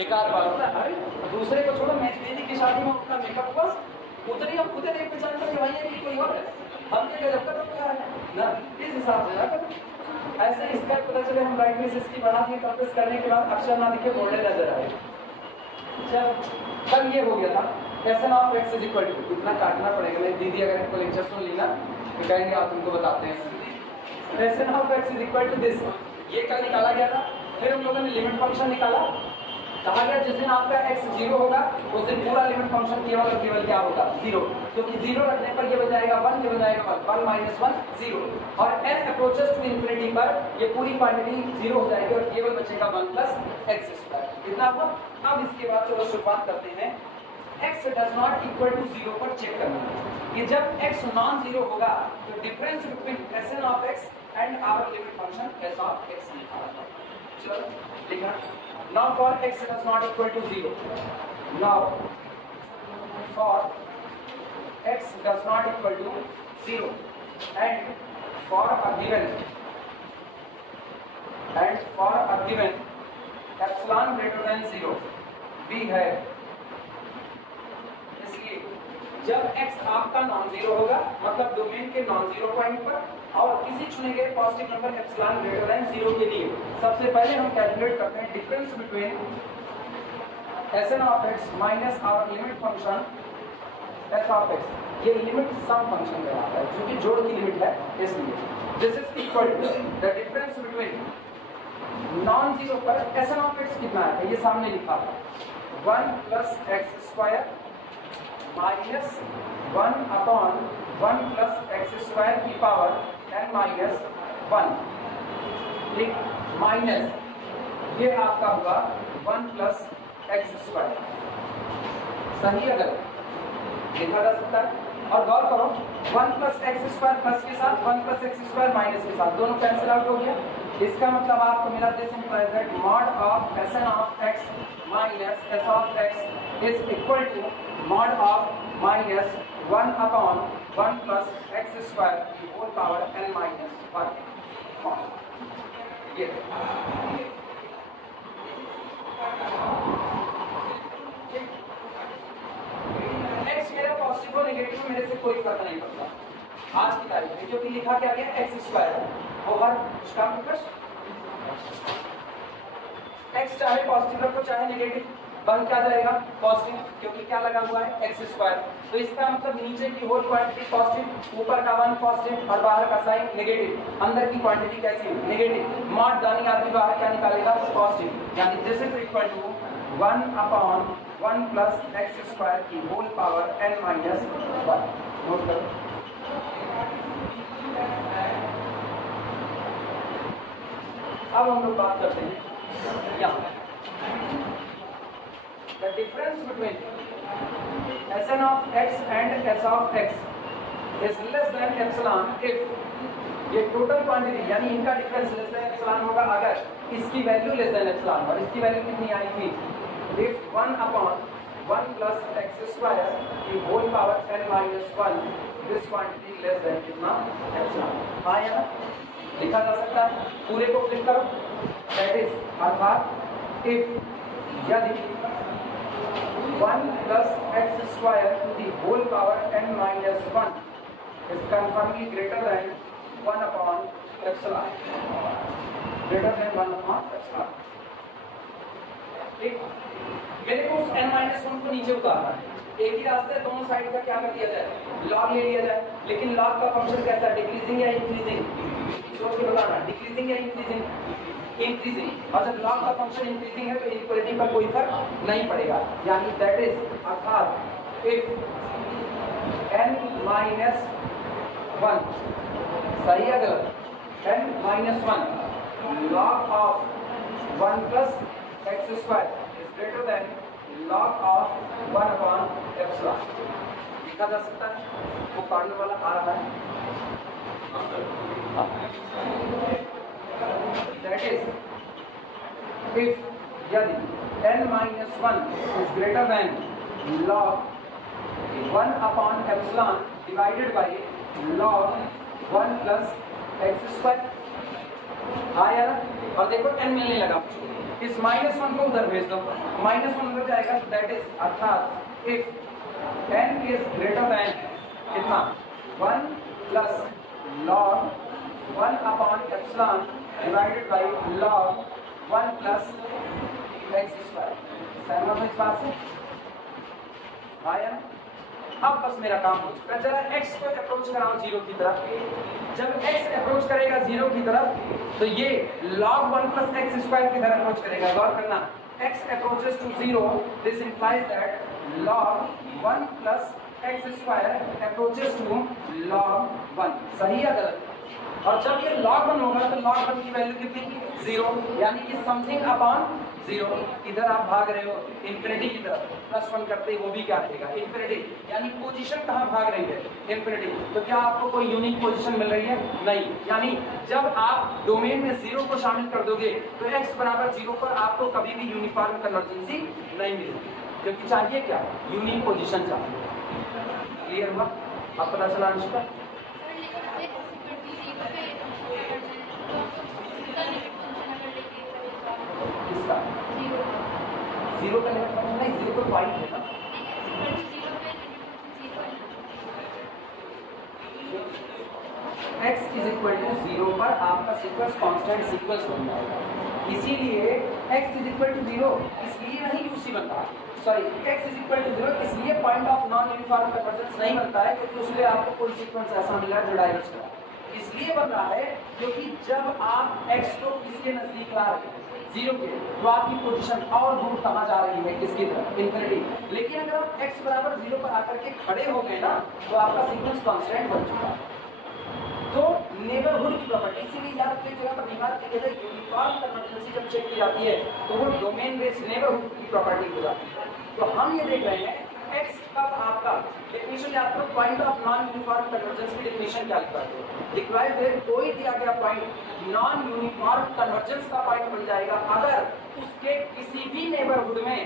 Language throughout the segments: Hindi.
एक आध बार होता है। अरे दूसरे को छोड़ो, मैं दीदी की शादी में उतना मेकअप हुआ, उतनी हम खुद देख पहचान करके भाई है कि कोई और है, हम क्या जब तक क्या है ना, इस हिसाब से ना ऐसे इसका पता चले हम ब्राइटनेस इसकी बढ़ा दी, कंप्रेस करने के बाद अक्षर ना दिखे, बोर्डे नजर आए। जब कल ये हो गया था Sn of x is equal to, इतना काटना पड़ेगा, मेरी दीदी अगर इनको लेक्चर सुन ली ना तो कहेंगे आप तुमको बताते हैं। Sn of x is equal to this, ये कल निकाला गया था। फिर हम लोगों ने लिमिट फंक्शन निकाला, कहा गया जिस दिन आपका x 0 होगा उस दिन पूरा लिमिट फंक्शन केवल और केवल क्या होगा 0, क्योंकि 0 रखने पर ये बन जाएगा 1, ये बन जाएगा 1 माइनस 1 0, और n अप्रोचेस टू इंफिनिटी पर ये पूरी क्वांटिटी 0 हो जाएगी और केवल बचेगा 1 प्लस x स्क्वायर। इतना हुआ। अब इसके बाद चलो शुरुआत करते हैं। x does not equal to 0 पर चेक करना है कि जब x नॉन 0 होगा तो difference between Sn of x and our limit function s of x निकालना। चलो लिखना। Now for x does not equal to 0. Now for x does not equal to 0 and for a given epsilon greater than 0 we have, इसलिए जब x आपका नॉन जीरो होगा मतलब डोमेन के नॉन जीरो पॉइंट पर और किसी चुने गए positive number epsilon greater than 0 के लिए सबसे पहले हम कैलकुलेट करते हैं difference between Sn of x minus our limit function s of x। ये लिमिट सम फंक्शन कहलाता है क्योंकि जोड़ की लिमिट है, इसलिए this is equal to the difference between non zero पर Sn ऑफ x कितना है ये सामने लिखा है 1 plus x square minus 1 upon 1 plus x square की पावर n माइनस 1, ठीक, माइनस ये आपका होगा 1 प्लस x स्क्वायर। सही अगर लिखा जा सकता है। और गौर करो 1 प्लस एक्स स्क्वायर प्लस के साथ 1 प्लस एक्स स्क्वायर माइनस के साथ दोनों कैंसिल आउट हो गया। इसका मतलब आपको मिला this implies that mod of Sn of x minus s of x is equal to mod of minus 1 upon 1 plus x square की होल पावर n माइनस 1। ये x मेरा पॉजिटिव हो नेगेटिव मेरे से कोई फर्क नहीं पड़ता आज की तारीख में, क्योंकि लिखा क्या गया एक्स स्क्वायर और उसका x चाहे पॉजिटिव रखो चाहे नेगेटिव बन क्या जाएगा पॉजिटिव, क्योंकि क्या लगा हुआ है एक्स स्क्वायर। तो इसका मतलब नीचे की होल क्वांटिटी पॉजिटिव, ऊपर का 1 पॉजिटिव और बाहर का साइन नेगेटिव, अंदर की क्वांटिटी कैसी है नेगेटिव। मॉड दानी आदमी बाहर क्या निकालेगा पॉजिटिव, यानी this is equal to 1 upon 1 plus x square की whole power n minus 1। Note करो। अब हम लोग बात करते हैं यहाँ the difference between Sn of x and s of x is less than epsilon if ये टोटल क्वांटिटी यानी इनका डिफरेंस लेस देन एप्सिलॉन होगा अगर इसकी वैल्यू लेस देन एप्सिलॉन, और इसकी वैल्यू कितनी आई थी if 1 upon 1 plus x square की whole power n minus 1 this quantity less than कितना एप्सिलॉन। हाँ यहाँ लिखा जा सकता है, पूरे को फ्लिप करो, दैट इज अर्थात if यदि 1 plus x square to the whole power n minus 1 is confirmly greater than 1 upon epsilon, greater than 1 upon epsilon। ठीक, मेरे को उस n minus 1 को नीचे उतारना है। एक ही रास्ता है, दोनों साइड का क्या कर दिया जाए log ले लिया जाए, लेकिन log का फंक्शन कैसा है डिक्रीजिंग या इंक्रीजिंग, सोच के बताना डिक्रीजिंग या इंक्रीजिंग इंक्रीजिंग। और जब log का फंक्शन इंक्रीजिंग है तो इनइक्वालिटी पर कोई फर्क नहीं पड़ेगा, यानी दैट इज अर्थात इफ n minus 1 सही है गलत n minus 1 log of 1 plus x square is greater than log of 1 upon epsilon। लिखा जा सकता है, वो पढ़ने वाला आ रहा है। That is, if यदि n minus 1 is greater than log 1 upon epsilon divided by log 1 plus x square। हाँ यार, और देखो n मिलने लगा, इस -1 को उधर भेज दो, -1 उधर जाएगा, दैट इज अर्थात if n is greater than कितना 1 plus log 1 upon epsilon divided by log 1 plus x square. सहमत हो इस बात से? आया? अब बस मेरा काम हो चुका। जरा x को अप्रोच कराओ 0 की तरफ। जब x अप्रोच करेगा 0 की तरफ तो ये log 1 प्लस x स्क्वायर की तरफ अप्रोच करेगा। गौर करना, x approaches to 0, this implies that log 1 plus x square approaches to log 1। सही है गलत? और जब ये log 1 होगा तो log 1 की वैल्यू कितनी? 0, यानी कि समथिंग अपॉन 0। इधर आप भाग रहे हो इंफिनिटी की तरफ, +1 करते ही वो भी क्या रहेगा? इंफिनिटी। यानी पोजीशन कहाँ भाग रही है? इंफिनिटी। तो क्या आपको कोई यूनिक पोजीशन मिल रही है? नहीं। यानी जब आप डोमेन में 0 को शामिल कर दोगे तो x बराबर 0 पर आपको कभी भी यूनिफॉर्म कन्वर्जेंसी नहीं मिलेगी, क्योंकि चाहिए क्या? यूनिक पोजीशन चाहिए। क्लियर हुआ? अब पता चला अनुष्का? किसका? 0 का लिमिट फंक्शन नहीं, 0 तो पॉइंट है ना। x इज इक्वल टू 0 पर आपका सीक्वेंस कांस्टेंट सीक्वेंस बन जाएगा। इसीलिए x इज इक्वल टू 0 इसलिए नहीं यूसी बनता, sorry x is equal to 0 इसलिए point of non uniform convergence नहीं बनता है, क्योंकि उसमें आपको कोई सीक्वेंस ऐसा मिला जो डाइवर्ज कर रहा है। इसलिए बन रहा है क्योंकि जब आप x को किसके नजदीक ला रहे हैं? 0 के, तो आपकी पोजीशन और दूर कहाँ जा रही है? किसकी तरफ? इंफिनिटी। लेकिन अगर आप x बराबर 0 पर आकर के खड़े हो गए ना तो आपका सीक्वेंस कांस्टेंट बन चुका है। तो नेबरहुड की प्रॉपर्टी, इसीलिए याद रखिए जगह पर रिमार्क किया गया है यूनिफॉर्म कन्वर्जेंसी जब चेक की जाती है तो वो डोमेन बेस्ड नेबरहुड की प्रॉपर्टी हो जाती है। तो हम ये देख रहे हैं x कब आपका डेफिनेशन याद करो, point of non uniform convergence की डेफिनेशन क्या लिखवाए थे? कोई दिया गया पॉइंट नॉन यूनिफॉर्म कन्वर्जेंस का पॉइंट बन जाएगा अगर उसके किसी भी नेबरहुड में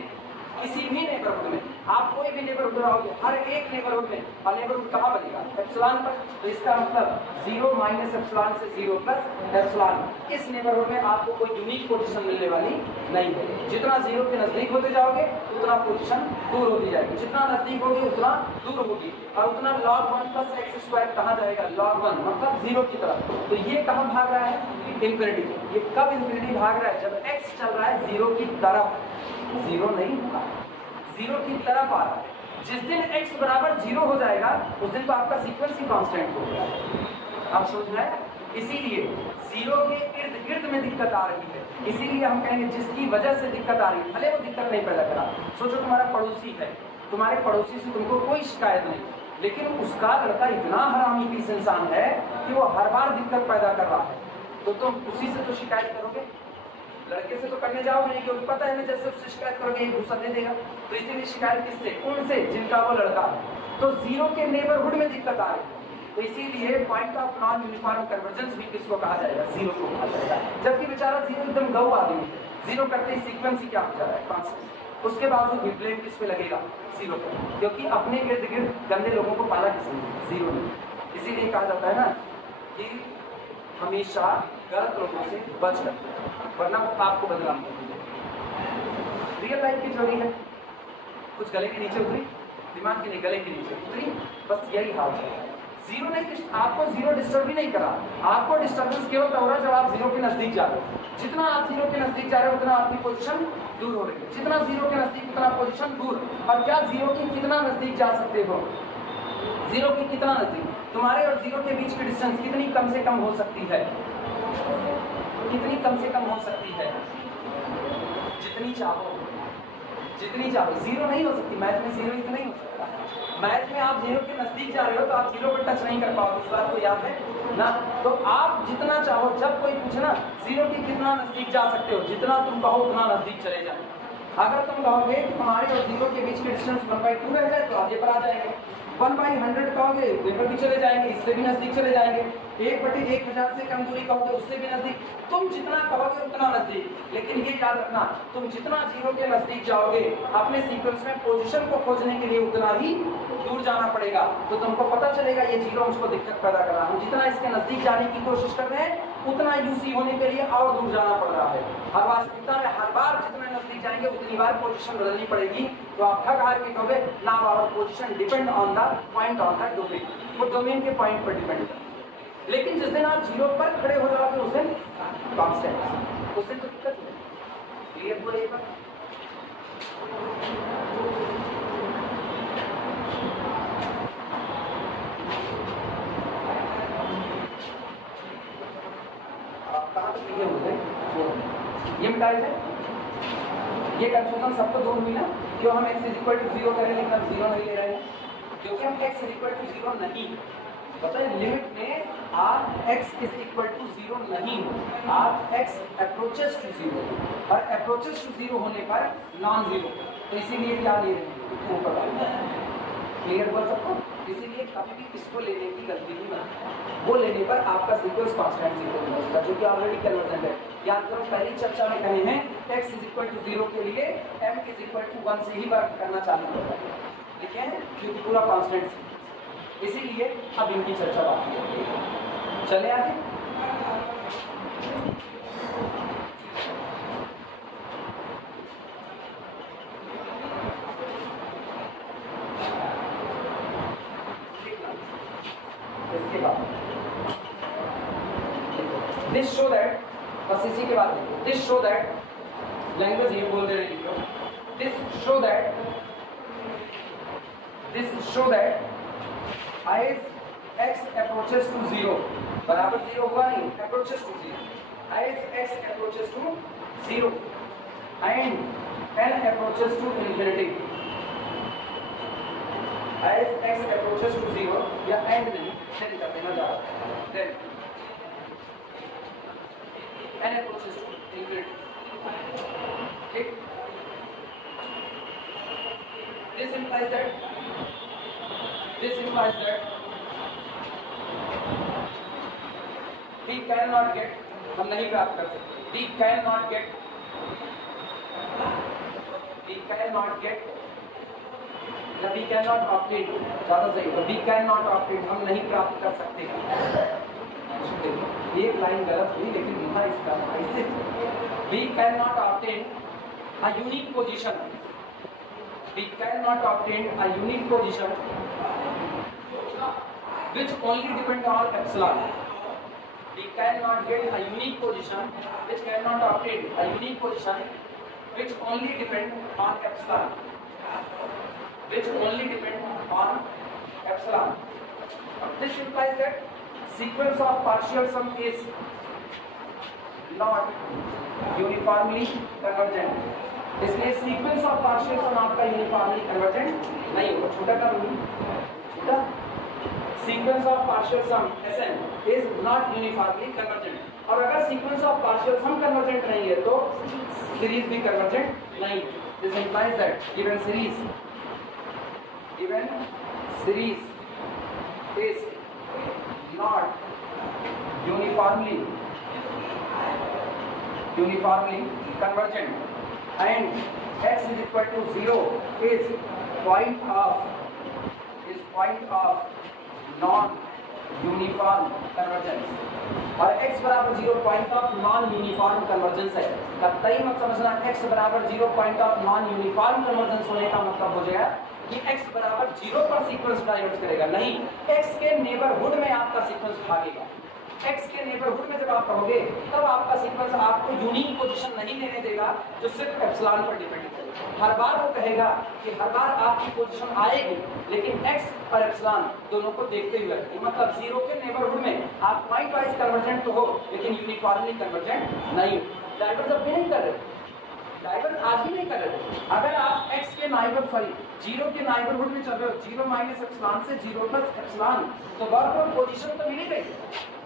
आप कोई भी नेबरहुड रहोगे, हर एक नेबरहुड में, और नेबरहुड कहाँ बनेगा? एप्सिलॉन पर। तो इसका मतलब 0 माइनस एप्सिलॉन से 0 प्लस एप्सिलॉन। इस नेबरहुड में आपको कोई यूनिक पोजीशन मिलने वाली नहीं है। जितना 0 के नजदीक होते जाओगे उतना पोजीशन दूर होती जाएगी, जितना नजदीक होगी उतना दूर होगी, और उतना log 1 प्लस x स्क्वायर कहाँ जाएगा? log 1 मतलब 0 की तरफ। तो ये कहाँ भाग रहा है? इंफिनिटी। ये कब इंफिनिटी भाग रहा है? जब x चल रहा है 0 की तरफ, 0 नहीं होगा, 0 की तरफ आ रहा है। जिस दिन x बराबर 0 हो जाएगा उस दिन तो आपका सीक्वेंस ही कांस्टेंट हो गया। आप समझ रहे हैं? इसीलिए 0 के इर्द गिर्द में दिक्कत आ रही है, इसीलिए हम कहेंगे जिसकी वजह से दिक्कत आ रही है, भले वो दिक्कत नहीं पैदा करा। सोचो तुम्हारा पड़ोसी है, तुम्हारे पड़ोसी से तुमको कोई शिकायत नहीं, लेकिन उसका लड़का इतना हरामी पीस इंसान है कि वो हर बार दिक्कत पैदा कर रहा है, तो तुम उसी से तो शिकायत करोगे। लड़के से तो करने जाओगे नहीं, क्योंकि पता है ना जैसे उससे शिकायत करोगे घूसा दे देगा। तो इसीलिए शिकायत किससे? उनसे जिनका वो लड़का है। तो 0 के नेबरहुड में दिक्कत आ रही है, तो इसीलिए point of non uniform convergence भी किसको कहा जाएगा? 0 को कहा जाएगा। जबकि बेचारा 0 एकदम गौ आदमी है, 0 करते ही सीक्वेंस ही क्या हो जा रहा है? कांस्टेंट। उसके बावजूद भी ब्लेम किस पे लगेगा? 0 पर, क्योंकि अपने इर्द गिर्द गंदे लोगों को पाला किसने? 0 ने। इसीलिए कहा जाता है ना कि हमेशा गलत लोगों से बच कर, वरना आपको बदनाम कर देंगे। रियल लाइफ की थ्योरी है, कुछ गले के नीचे उतरी, दिमाग के नहीं गले के नीचे उतरी, बस यही हाल है। 0 नहीं, आपको 0 डिस्टर्ब भी नहीं करा, आपको डिस्टर्बेंस केवल तब हो रहा है जब आप 0 के नजदीक जा रहे हो। जितना आप 0 के नजदीक जा रहे हो उतना आपकी पोजीशन दूर हो रही है, जितना 0 के नजदीक उतना पोजीशन दूर। और क्या 0 के कितना नजदीक जा सकते हो? 0 के कितना नजदीक? तुम्हारे और 0 के बीच की डिस्टेंस कितनी कम से कम हो सकती है? कितनी कम से कम हो सकती है? जितनी चाहो, जितनी चाहो। 0 नहीं हो सकती मैथ में, 0 इतना नहीं हो सकता। मैथ में आप 0 के नजदीक जा रहे हो तो आप 0 पर टच नहीं कर पाओगे, इस बात को याद है ना? तो आप जितना चाहो, जब कोई पूछे ना 0 के कितना नजदीक जा सकते हो, जितना तुम कहो उतना नजदीक चले जाए। अगर तुम कहोगे कि तुम्हारे और 0 के बीच की डिस्टेंस 1/2 रह जाए तो आप ये पर आ जाएंगे। 1/100 कहोगे पेपर भी चले जाएंगे, इससे भी नजदीक चले जाएंगे। 1/1000 से कम दूरी कहोगे उससे भी नजदीक। तुम जितना कहोगे उतना नजदीक। लेकिन ये याद रखना, तुम जितना 0 के नजदीक जाओगे अपने सीक्वेंस में पोजीशन को खोजने के लिए उतना ही दूर जाना पड़ेगा। तो तुमको पता चलेगा ये 0 मुझको दिक्कत पैदा कर रहा है, हम जितना इसके नजदीक जाने की कोशिश कर रहे हैं उतना यूसी होने के लिए और दूर जाना पड़ रहा है। और वास्तविकता में हर बार जितना नजदीक जाएंगे उतनी बार पोजीशन बदलनी पड़ेगी। तो आप थक हार के कहोगे now our position depend on the point on the domain, वो डोमेन के पॉइंट पर डिपेंड करता है। लेकिन जिस दिन आप 0 पर खड़े हो जाओगे उस दिन कांस्टेंट, उस दिन तो दिक्कत नहीं। क्लियर हुआ ये बात? ये मिटाए थे, ये कंफ्यूजन सबको दूर हुई ना, क्यों हम x इक्वल टू 0 करें लेकिन हम 0 नहीं ले रहे हैं, क्योंकि हम x इक्वल टू 0 नहीं, पता है लिमिट में or x is equal to 0 नहीं, आर x अप्रोचेस टू 0 और अप्रोचेस टू 0 होने पर नॉन जीरो, तो इसीलिए क्या ले रहे हैं ऊपर। क्लियर हुआ सबको? इसीलिए कभी भी इसको लेने की गलती नहीं बनती, वो लेने पर आपका सीक्वेंस कांस्टेंट सीक्वेंस बनेगा जो कि ऑलरेडी कन्वर्जेंट है। याद करो पहली चर्चा में कहे हैं x इज इक्वल टू 0 के लिए m इज इक्वल टू 1 से ही वर्क करना चालू होता है, ठीक है, क्योंकि पूरा कांस्टेंट, इसीलिए अब इनकी चर्चा बाकी है। चले आगे। This show that, बस इसी के बाद this show that, लैंग्वेज ये बोल दे रही है, this show that as x approaches to 0 बराबर 0 हुआ नहीं, approaches to 0, as x approaches to 0 and n approaches to infinity, as x approaches to 0 या end नहीं, then कर देना जा रहा है, then n approaches to infinity, ठीक? This implies that we cannot get, हम नहीं प्राप्त कर सकते, we cannot get या we cannot obtain, ज़्यादा सही, तो we cannot obtain, हम नहीं प्राप्त कर सकते। एक लाइन गलत हुई लेकिन लिखा इसका ऐसे, we cannot obtain a unique position, we cannot obtain a unique position which only depend on epsilon, we cannot get a unique position which cannot obtain a unique position which only depend on epsilon, which only depend on epsilon. This implies that sequence of partial sum is not uniformly convergent, इसलिए सीक्वेंस ऑफ पार्शियल सम आपका यूनिफॉर्मली कन्वर्जेंट नहीं होगा। छोटा कर छोटा, sequence of partial sum Sn is not uniformly convergent, और अगर sequence of partial sum convergent नहीं है तो सीरीज भी कन्वर्जेंट नहीं। This implies that given series is not uniformly convergent and x is equal to 0 is point of non uniform convergence, और x बराबर 0 point of non uniform convergence है। कतई मत समझना x बराबर 0 point of non uniform convergence होने का मतलब हो जाएगा कि x बराबर 0 पर सीक्वेंस डाइवर्ज करेगा, नहीं, x के नेबरहुड में आपका सीक्वेंस भागेगा। x के नेबरहुड में जब आप रहोगे तब आपका सीक्वेंस आपको यूनिक पोजीशन नहीं लेने देगा जो सिर्फ एप्सिलॉन पर डिपेंड करेगा। हर बार वो कहेगा कि हर बार आपकी पोजीशन आएगी लेकिन x और एप्सिलॉन दोनों को देखते हुए, मतलब 0 के नेबरहुड में आप पॉइंट वाइज कन्वर्जेंट तो हो लेकिन यूनिफॉर्मली कन्वर्जेंट नहीं। डाइवर्ज अब भी नहीं कर रहे, डाइवर्ज आज भी नहीं कर रहे। अगर आप x के नाइबर 0 के नाइबरहुड में चल रहे हो, 0 माइनस एप्सिलॉन से 0 प्लस एप्सिलॉन, तो वर्क पोजीशन तो मिली गई।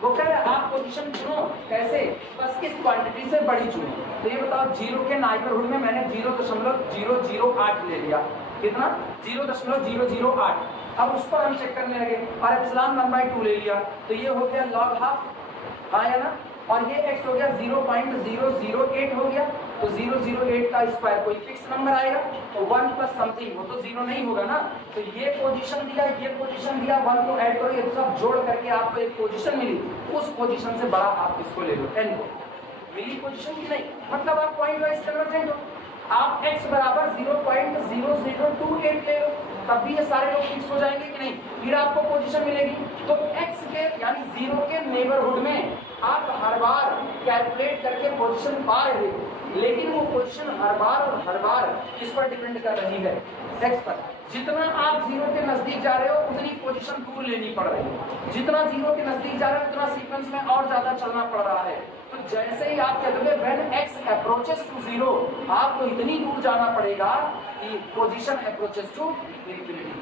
वो कह रहे आप पोजीशन चुनो, कैसे? बस इस क्वांटिटी से बड़ी चुनो। तो ये बताओ 0 के नाइबरहुड में मैंने 0.008 ले लिया, कितना? 0.008। अब उस पर हम चेक करने लगे और एप्सिलॉन 1/2 ले लिया, तो ये हो गया log हाफ, हाँ या ना? और ये x हो गया 0.008 हो गया, तो 008 का स्क्वायर कोई फिक्स नंबर आएगा, तो 1 प्लस समथिंग, वो तो 0 नहीं होगा ना, तो ये पोजीशन दिया, ये पोजीशन दिया, 1 को ऐड करो, ये सब जोड़ करके आपको एक पोजीशन मिली, उस पोजीशन से बड़ा आप इसको ले लो 10 को, मिली पोजीशन की नहीं, मतलब आप पॉइंट वाइज कन्वर्जेंट हो। आप x बराबर 0.0028 ले लो, तब भी ये सारे लोग फिक्स हो जाएंगे कि नहीं, फिर आपको पोजीशन मिलेगी, तो x के यानी 0 के नेबरहुड में आप हर बार कैलकुलेट करके पोजीशन पा रहे हो, लेकिन वो पोजीशन हर बार किस पर डिपेंड कर रही है, x पर। जितना आप 0 के नजदीक जा रहे हो उतनी पोजीशन दूर लेनी पड़ रही है, जितना 0 के नजदीक जा रहे हो उतना सीक्वेंस में और ज्यादा चलना पड़ रहा है। तो जैसे ही आप कहोगे व्हेन x अप्रोचेस टू 0, आपको इतनी दूर जाना पड़ेगा कि पोजीशन अप्रोचेस टू इंफिनिटी,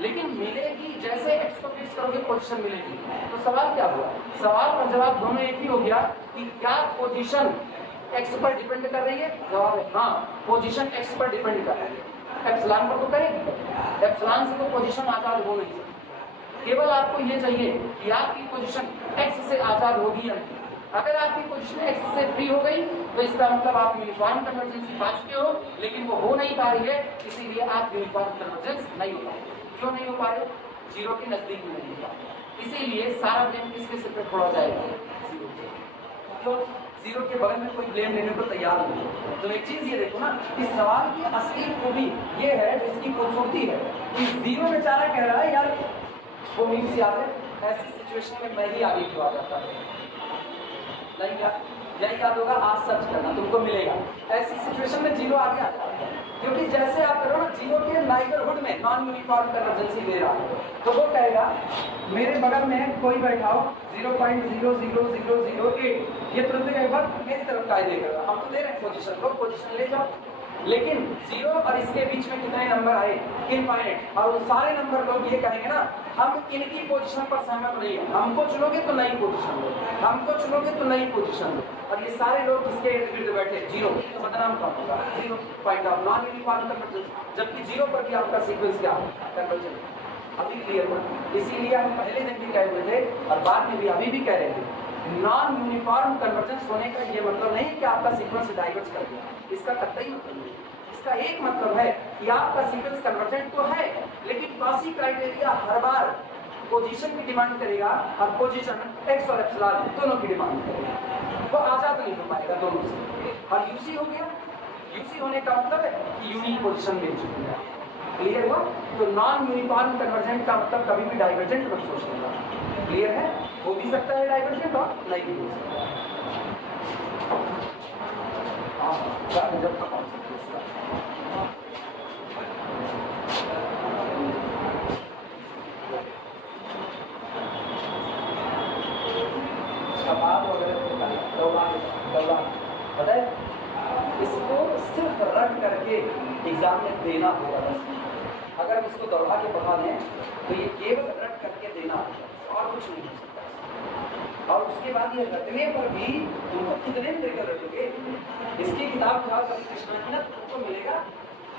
लेकिन मिलेगी जैसे x को फिक्स करोगे पोजीशन मिलेगी। तो सवाल क्या हुआ, सवाल का जवाब दोनों एक ही हो गया कि क्या पोजीशन x पर डिपेंड कर रही है, जवाब है हाँ, पोजीशन x पर डिपेंड कर रही है, एप्सिलॉन पर तो करेगी, एप्सिलॉन से तो पोजीशन आजाद हो नहीं सकती, केवल आपको ये चाहिए कि आपकी पोजीशन x से आजाद होगी या नहीं। अगर आपकी पोजीशन x से फ्री हो गई तो इसका मतलब आप यूनिफॉर्म कन्वर्जेंस पा चुके हो, लेकिन वो हो नहीं पा रही है, इसीलिए आप यूनिफॉर्म कन्वर्जेंस नहीं हो पाए। क्यों नहीं हो पा रहे, 0 के नजदीक में नहीं हो पा, इसीलिए सारा ब्लेम किसके सिर पे छोड़ा जाएगा, 0 पे। क्यों, 0 के बगल में कोई ब्लेम लेने को तैयार नहीं। तो एक चीज ये देखो ना, इस सवाल की असली खूबी ये है, इसकी खूबसूरती है कि 0 बेचारा कह रहा है यार वो मीम्स याद है, ऐसी सिचुएशन में मैं ही आगे क्यों आ जाता है, नहीं यार यही याद होगा, आज सर्च करना तुमको मिलेगा, ऐसी सिचुएशन में 0 आगे आ जाता है, क्योंकि जैसे आप करो ना 0 के नेबरहुड में नॉन यूनिफॉर्म कन्वर्जेंसी दे रहा है, तो वो कहेगा मेरे बगल में कोई बैठा हो 0.00008, ये तुरंत कहेगा मेरी तरफ का देगा, हम तो दे रहे हैं पोजीशन को, पोजीशन ले जाओ, लेकिन 0 और इसके बीच में कितने नंबर आए, इनफाइनाइट, और वो सारे नंबर लोग ये कहेंगे ना हम इनकी पोजीशन पर सहमत नहीं है, हमको चुनोगे तो नई पोजीशन लो, हमको चुनोगे तो नई पोजीशन लो, और ये सारे लोग इसके इर्द गिर्द बैठे 0, तो बदनाम कौन होगा, 0 point of non uniform convergence, जबकि 0 पर भी आपका सीक्वेंस क्या है, कन्वर्जेंस। अभी क्लियर हुआ, इसीलिए हम पहले दिन भी कहे हुए थे और बाद में भी अभी भी कह रहे थे, नॉन यूनिफॉर्म कन्वर्जेंस होने का ये मतलब नहीं कि आपका सीक्वेंस डाइवर्ज कर दिया, इसका कतई मतलब नहीं, इसका एक मतलब है कि आपका सीक्वेंस कन्वर्जेंट तो है, लेकिन क्वासी क्राइटेरिया हर बार पोजीशन की डिमांड करेगा, और पोजीशन x और एप्सिलॉन दोनों की डिमांड करेगा, वो आजाद नहीं हो पाएगा दोनों से। और यूसी हो गया, यूसी होने का मतलब है कि यूनिक पोजीशन मिल चुकी है, क्लियर हुआ। तो नॉन यूनिफॉर्म कन्वर्जेंट का मतलब कभी भी डाइवर्जेंट मत सोचना, क्लियर है, हो भी सकता है डाइवर्जेंट और नहीं भी हो सकता है। जब तक पता है, इसको सिर्फ रट करके एग्जाम में देना होगा बस, अगर हम इसको दौड़ा के पढ़ा दें तो ये केवल रट करके देना होगा और कुछ नहीं हो सकता। और उसके बाद ये रटने पर भी तुमको कितने देकर रटोगे, इसकी किताब उठाओ कभी कृष्णा की ना, तुमको मिलेगा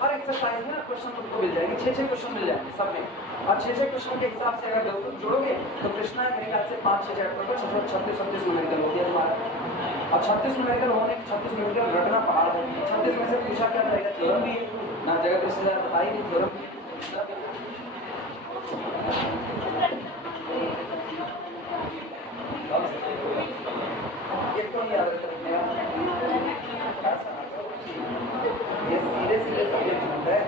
हर एक्सरसाइज में ना क्वेश्चन तुमको मिल जाएंगे, 6-6 क्वेश्चन मिल जाएंगे सब में, और 6-6 क्वेश्चन के हिसाब से अगर तुम जोड़ोगे तो कृष्णा मेरे ख्याल से 5-6 चैप्टर पर 36-37 न्यूमेरिकल हो गया हमारा। अब 36 न्यूमेरिकल होने 36 न्यूमेरिकल रटना पहाड़ है, 36 में से पूछा क्या जाएगा, थ्योरम भी ना, जगह कृष्ण बताई नहीं थ्योरम एक तो नहीं याद रखने का, ये सीधे सब्जेक्ट है।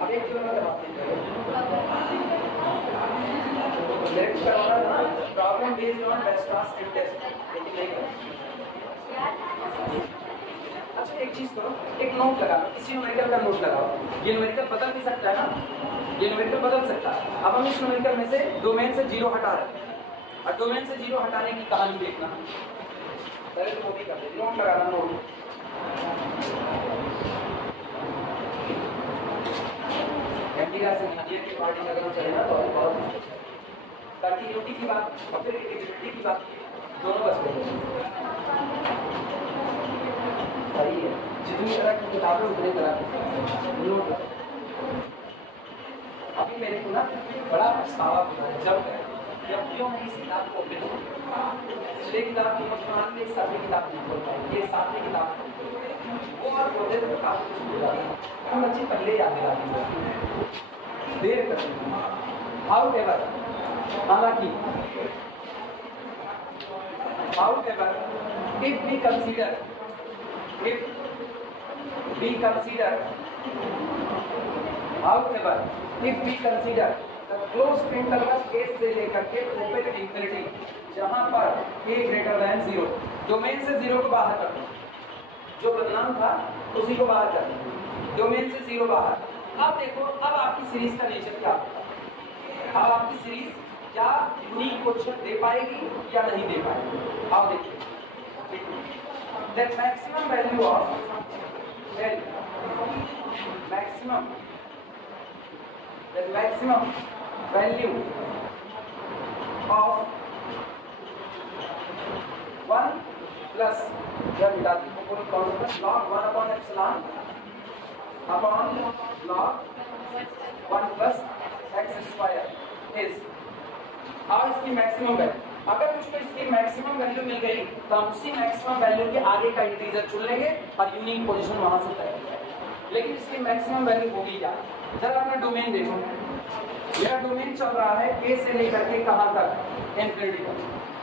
अब एक problem based on best class skill test, लेकिन नहीं करो। अच्छा एक चीज करो, एक नोट लगा लो, इसी न्यूमेरिकल का नोट लगाओ, ये न्यूमेरिकल बदल भी सकता है ना, ये न्यूमेरिकल बदल सकता है। अब हम इस न्यूमेरिकल में से डोमेन से 0 हटा रहे हैं, और डोमेन से 0 हटाने की कहानी देखना, पहले तो वो भी कर दे, नोट लगाना, नोट एमडीआर से नीचे की पार्टी अगर चले ना तो बहुत, ताकि यूटी की बात और फिर एलिजिबिलिटी की बात दोनों बच गए। सही है, जितनी तरह की किताबें उतनी तरह की नोट। अब वाकई मेरे को ना बड़ा पछतावा हुआ है जब क्यों नहीं इस किताब को ओपन किया। पिछले किताब की मुस्कान में 7वीं किताब नहीं खोल पाई, ये 7वीं किताब वो और बोले तो काफी कुछ बोला हम अच्छी पहले याद दिला दी देर कर हाउएवर हालांकि however if we consider however if we consider the closed interval a से लेकर के open infinity जहां पर a greater than 0 डोमेन से 0 को बाहर कर दो, जो बदनाम था उसी को बाहर कर दो, डोमेन से 0 बाहर। अब देखो अब आपकी सीरीज का नेचर क्या होगा, अब आपकी सीरीज क्या यूनिक क्वेश्चन दे पाएगी या नहीं दे पाएगी। आओ देखिए the maximum value of L maximum the maximum value of 1 plus जब मिटा दी तो पूरा कौन सा log 1 upon epsilon upon log 1 plus x square is और इसकी मैक्सिमम वैल्यू, अगर मुझको इसकी मैक्सिमम वैल्यू मिल गई तो हम उसी मैक्सिमम वैल्यू के आगे का इंटीजर चुन लेंगे और यूनिक पोजीशन वहां से तय करेंगे। लेकिन इसकी मैक्सिमम वैल्यू होगी क्या, जरा अपना डोमेन देखो, मेरा डोमेन चल रहा है ए से लेकर के कहां तक, इनफिनिटी तक,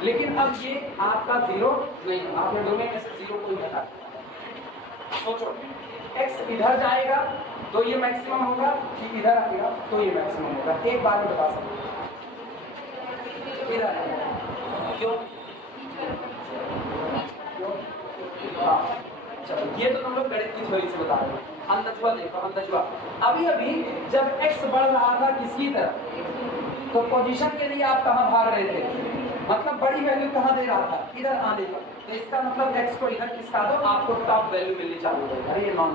लेकिन अब ये आपका 0 नहीं, आपने डोमेन में से 0 को हटा। सोचो x इधर जाएगा तो ये मैक्सिमम होगा कि इधर आएगा तो ये मैक्सिमम होगा, एक बार में बता सकते क्यों चलो ये तो तुम लोग गणित की थ्योरी से बता रहे हो। अंदजुआ देखो, अंदजुआ अभी अभी जब x बढ़ रहा था किसकी तरफ तो पोजीशन के लिए आप कहां भाग रहे थे, मतलब बड़ी वैल्यू कहां दे रहा था, इधर आने का, तो इसका मतलब x को इधर खिसका दो आपको टॉप वैल्यू मिलनी चालू हो जाएगी। अरे ये नॉन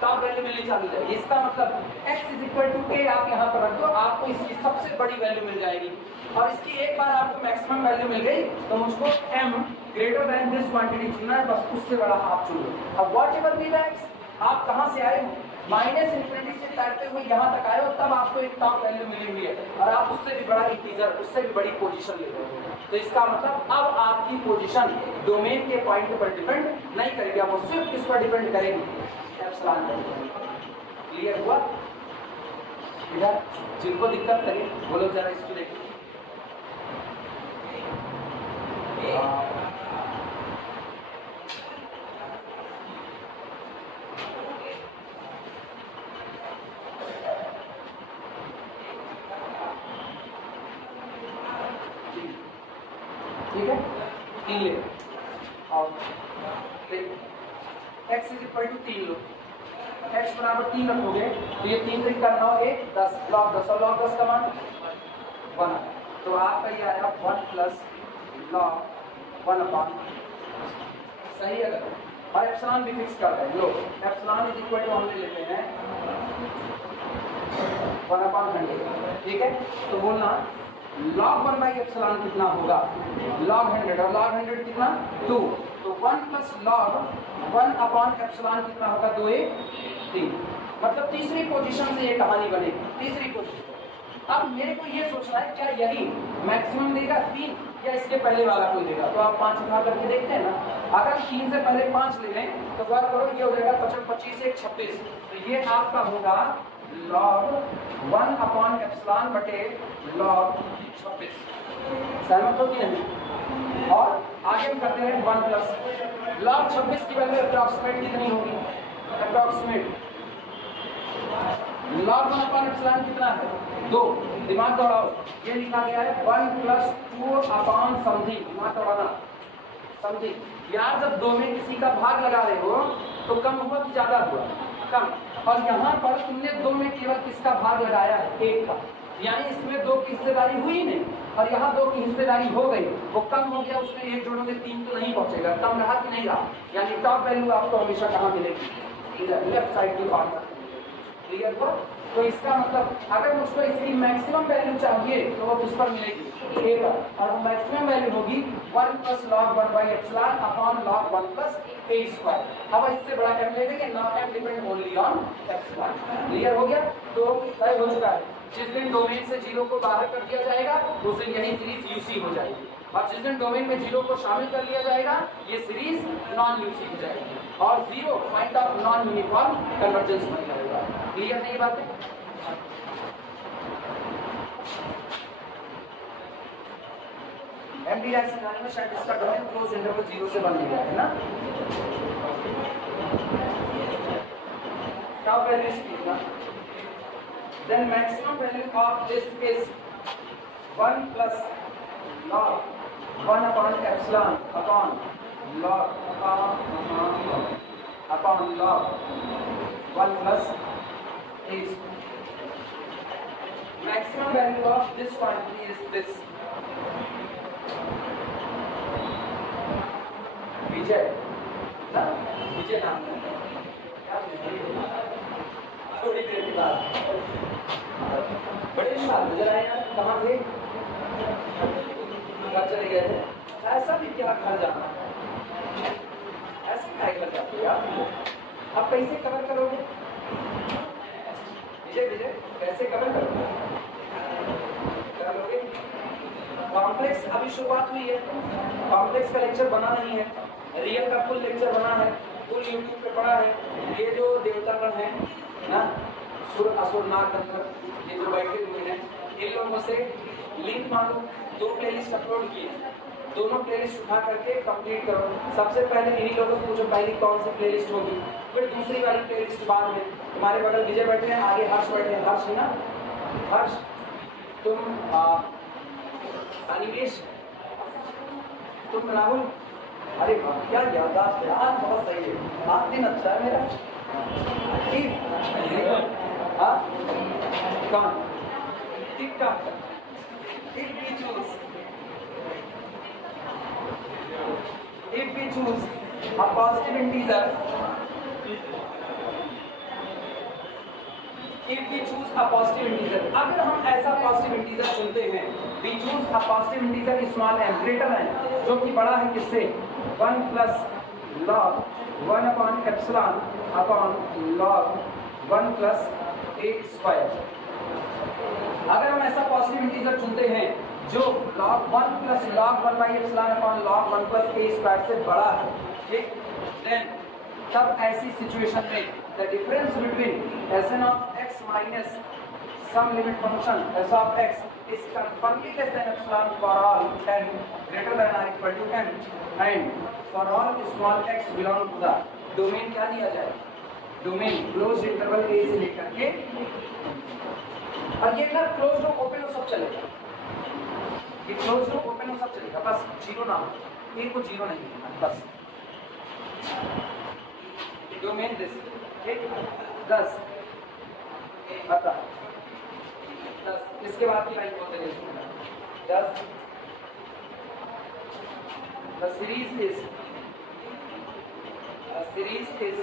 टॉप वैल्यू मिलनी चालू हो जाएगी, इसका मतलब x = k आप यहाँ पर रख दो, आपको इसकी सबसे बड़ी वैल्यू मिल जाएगी। और इसकी एक बार आपको मैक्सिमम वैल्यू मिल गई तो मुझको m greater than this quantity चुनना है, बस उससे बड़ा आप चुन लो। अब what ever be the x, आप कहां से आए हो, -इनफिनिटी से तैरते हुए यहां तक आए हो, तब आपको एक टॉप वैल्यू मिली हुई है और आप उससे भी बड़ा इंटीजर, उससे भी बड़ी पोजीशन ले रहे हो। तो इसका मतलब अब आपकी पोजीशन डोमेन के पॉइंट पर डिपेंड नहीं करेगी, अब वो सिर्फ किस पर डिपेंड करेगी, एप्सिलॉन पर। क्लियर हुआ? इधर जिनको दिक्कत करें वो लोग जरा इसको देखिए। ठीक है, 3 ले और x = 3 लो, x बराबर 3 रखोगे तो ये 3 3 का 9 1 10 log 10 और log 10 का मान 1, तो आपका ये आया 1 प्लस log 1 अपॉन, सही है। और एप्सिलॉन भी फिक्स कर दें, लो एप्सिलॉन = हम ले लेते हैं 1/100, ठीक है। तो बोलना log 1/एप्सिलॉन कितना होगा, log 100, और log 100 कितना 2, तो 1 प्लस log 1 अपॉन एप्सिलॉन कितना होगा 2 1 3, मतलब तीसरी पोजीशन से ये कहानी बनेगी, तीसरी पोजीशन। अब मेरे को ये सोचना है क्या यही मैक्सिमम देगा 3 या इसके पहले वाला कोई देगा, तो आप 5 उठा करके देखते हैं ना, अगर 3 से पहले 5 ले लें तो क्या करो, ये हो जाएगा 25 25 1 26, तो ये आपका होगा log 1 अपॉन एप्सिलॉन बटे log 26, सहमत हो कि नहीं। और आगे हम करते हैं 1 प्लस log 26 की वैल्यू अप्रॉक्सीमेट कितनी होगी, अप्रॉक्सीमेट log 1 अपॉन एप्सिलॉन कितना है 2, दिमाग दौड़ाओ, ये लिखा गया है 1 प्लस 2 अपॉन समथिंग, दिमाग दौड़ाना समथिंग। यार जब 2 में किसी का भाग लगा रहे हो तो कम हुआ कि ज्यादा हुआ, कम, और यहाँ पर तुमने 2 में केवल किसका भाग लगाया है 1 का, यानी इसमें 2 की हिस्सेदारी हुई नहीं, और यहाँ 2 की हिस्सेदारी हो गई, वो कम हो गया, उसमें 1 जोड़ोगे 3 तो नहीं पहुंचेगा, कम रहा कि नहीं रहा, यानी टॉप वैल्यू आपको हमेशा कहाँ मिलेगी, इधर लेफ्ट साइड की बात। क्लियर हुआ? तो इसका मतलब अगर मुझको इसकी मैक्सिमम वैल्यू चाहिए तो वो किस पर मिलेगी, a पर, और वो मैक्सिमम वैल्यू होगी 1 प्लस log 1/एप्सिलॉन upon log 1 plus a square. अब इससे बड़ा m ले लेंगे, now m depend only on epsilon. Clear हो गया? तो तय हो चुका है। जिस दिन डोमेन से 0 को बाहर कर दिया जाएगा उस दिन यही सीरीज यूसी हो जाएगी, और जिस दिन डोमेन में 0 को शामिल कर लिया जाएगा ये सीरीज नॉन यूसी हो जाएगी, और 0 point of non uniform convergence बन जाएगा। क्लियर है ये बातें? एमडी रैक सिनारियो में शायद इसका डोमेन क्लोज इंटरवल 0 से बन गया है ना। क्या वैल्यू इसकी ना, then maximum value of this is 1 plus log 1 upon epsilon upon log upon log 1 plus is maximum value of this quantity is this विजय ना, विजय नाम थोड़ी देर के बाद बड़े साल नजर आए यार, कहाँ थे? घर चले गए थे। ऐसा भी क्या घर जाना, ऐसे खाए लग जाते यार। अब कैसे कवर करोगे विजय? विजय कैसे कवर करोगे? करोगे कॉम्प्लेक्स, अभी शुरुआत हुई है, कॉम्प्लेक्स का लेक्चर बना नहीं है, रियल का फुल लेक्चर बना है, फुल यूट्यूब पे पड़ा है। ये जो देवतागण है ना, सुर असुर नाग अंतर, ये जो बैठे हुए हैं, इन लोगों से लिंक मांगो। 2 प्लेलिस्ट अपलोड किए, दोनों प्लेलिस्ट उठा करके कंप्लीट करो। सबसे पहले इन्हीं लोगों से पूछो पहली कौन सी प्लेलिस्ट होगी, फिर दूसरी वाली प्लेलिस्ट बाद में। तुम्हारे बगल विजय बैठे हैं, आगे हर्ष बैठे हैं, हर्ष है ना, हर्ष तुम अनिमेश, तुम राहुल। अरे क्या याददाश्त है आज, बहुत सही है आज, दिन अच्छा है मेरा। हाँ कौन tick tock if we choose a positive integer, if we choose a positive integer, अगर हम ऐसा पॉजिटिव इंटीजर चुनते हैं, we choose a positive integer small m greater है, जो कि बड़ा है किससे? 1 plus log 1 upon epsilon upon log 1 plus a square। अगर हम ऐसा पॉजिटिव इंटीजर चुनते हैं जो log 1 plus log 1 by epsilon upon log 1 plus a square से बड़ा है, ठीक, then तब ऐसी सिचुएशन में the difference between Sn of x minus some limit function s of x is confirmably less than epsilon for all n greater than or equal to n, and for all small x belong to the domain। क्या दिया जाए? डोमेन क्लोज इंटरवल a से लेकर के, और ये ना क्लोज हो ओपन हो सब चलेगा, ये क्लोज हो ओपन हो सब चलेगा, बस 0 ना हो, a को 0 नहीं है बस। डोमेन दिस, ठीक, 10 बता 10, इसके बाद की लाइन बोलते हैं 10। The series is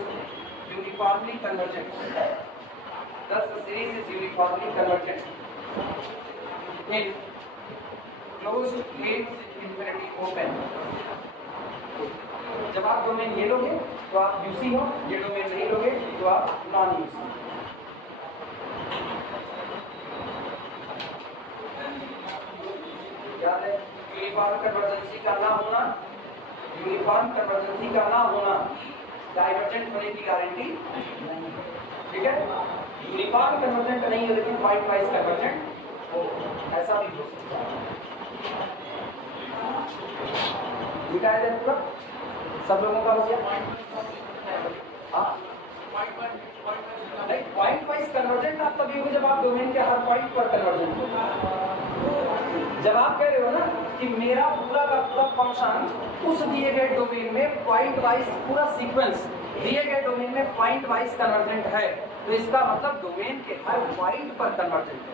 uniformly convergent. Thus the series is uniformly convergent in closed gates infinity open। जब आप डोमेन ये लोगे तो आप यूसी हो, ये डोमेन नहीं लोगे तो आप नॉन यूसी। याद है यूनिफॉर्म कन्वर्जेंसी का ना होना, यूनिफॉर्म कन्वर्जेंसी का ना होना डाइवर्जेंट होने की गारंटी नहीं, ठीक है। यूनिफॉर्म कन्वर्जेंट नहीं है लेकिन पॉइंट वाइज कन्वर्जेंट हो, ऐसा भी हो सकता है। ठीक है पूरा सब लोगों का हो गया। हाँ पॉइंट वाइज कन्वर्जेंट आप तभी हो जब आप डोमेन के हर पॉइंट पर कन्वर्जेंट हो। जब आप कह रहे हो ना कि मेरा पूरा का पूरा फंक्शन उस दिए गए डोमेन में पॉइंट वाइज, पूरा सीक्वेंस दिए गए डोमेन में पॉइंट वाइज कन्वर्जेंट है, तो इसका मतलब डोमेन के हर पॉइंट पर कन्वर्जेंट है।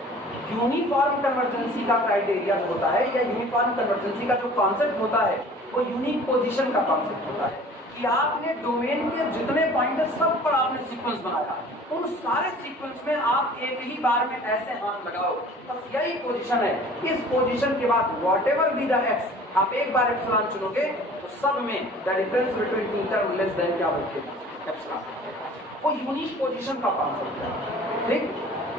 यूनिफॉर्म कन्वर्जेंसी का क्राइटेरिया होता है, या यूनिफॉर्म कन्वर्जेंसी का जो कॉन्सेप्ट होता है वो यूनिक पोजीशन का कॉन्सेप्ट होता है कि आपने डोमेन के जितने पॉइंट है सब पर आपने सीक्वेंस बनाया, उन सारे सीक्वेंस में आप एक ही बार में ऐसे हाथ लगाओ, बस यही पोजीशन है। इस पोजीशन के बाद व्हाटएवर बी द एक्स, आप एक बार एप्सिलॉन चुनोगे तो सब में the difference between two term less than क्या बचेगा? एप्सिलॉन। वो यूनिक पोजीशन का कॉन्सेप्ट है, ठीक।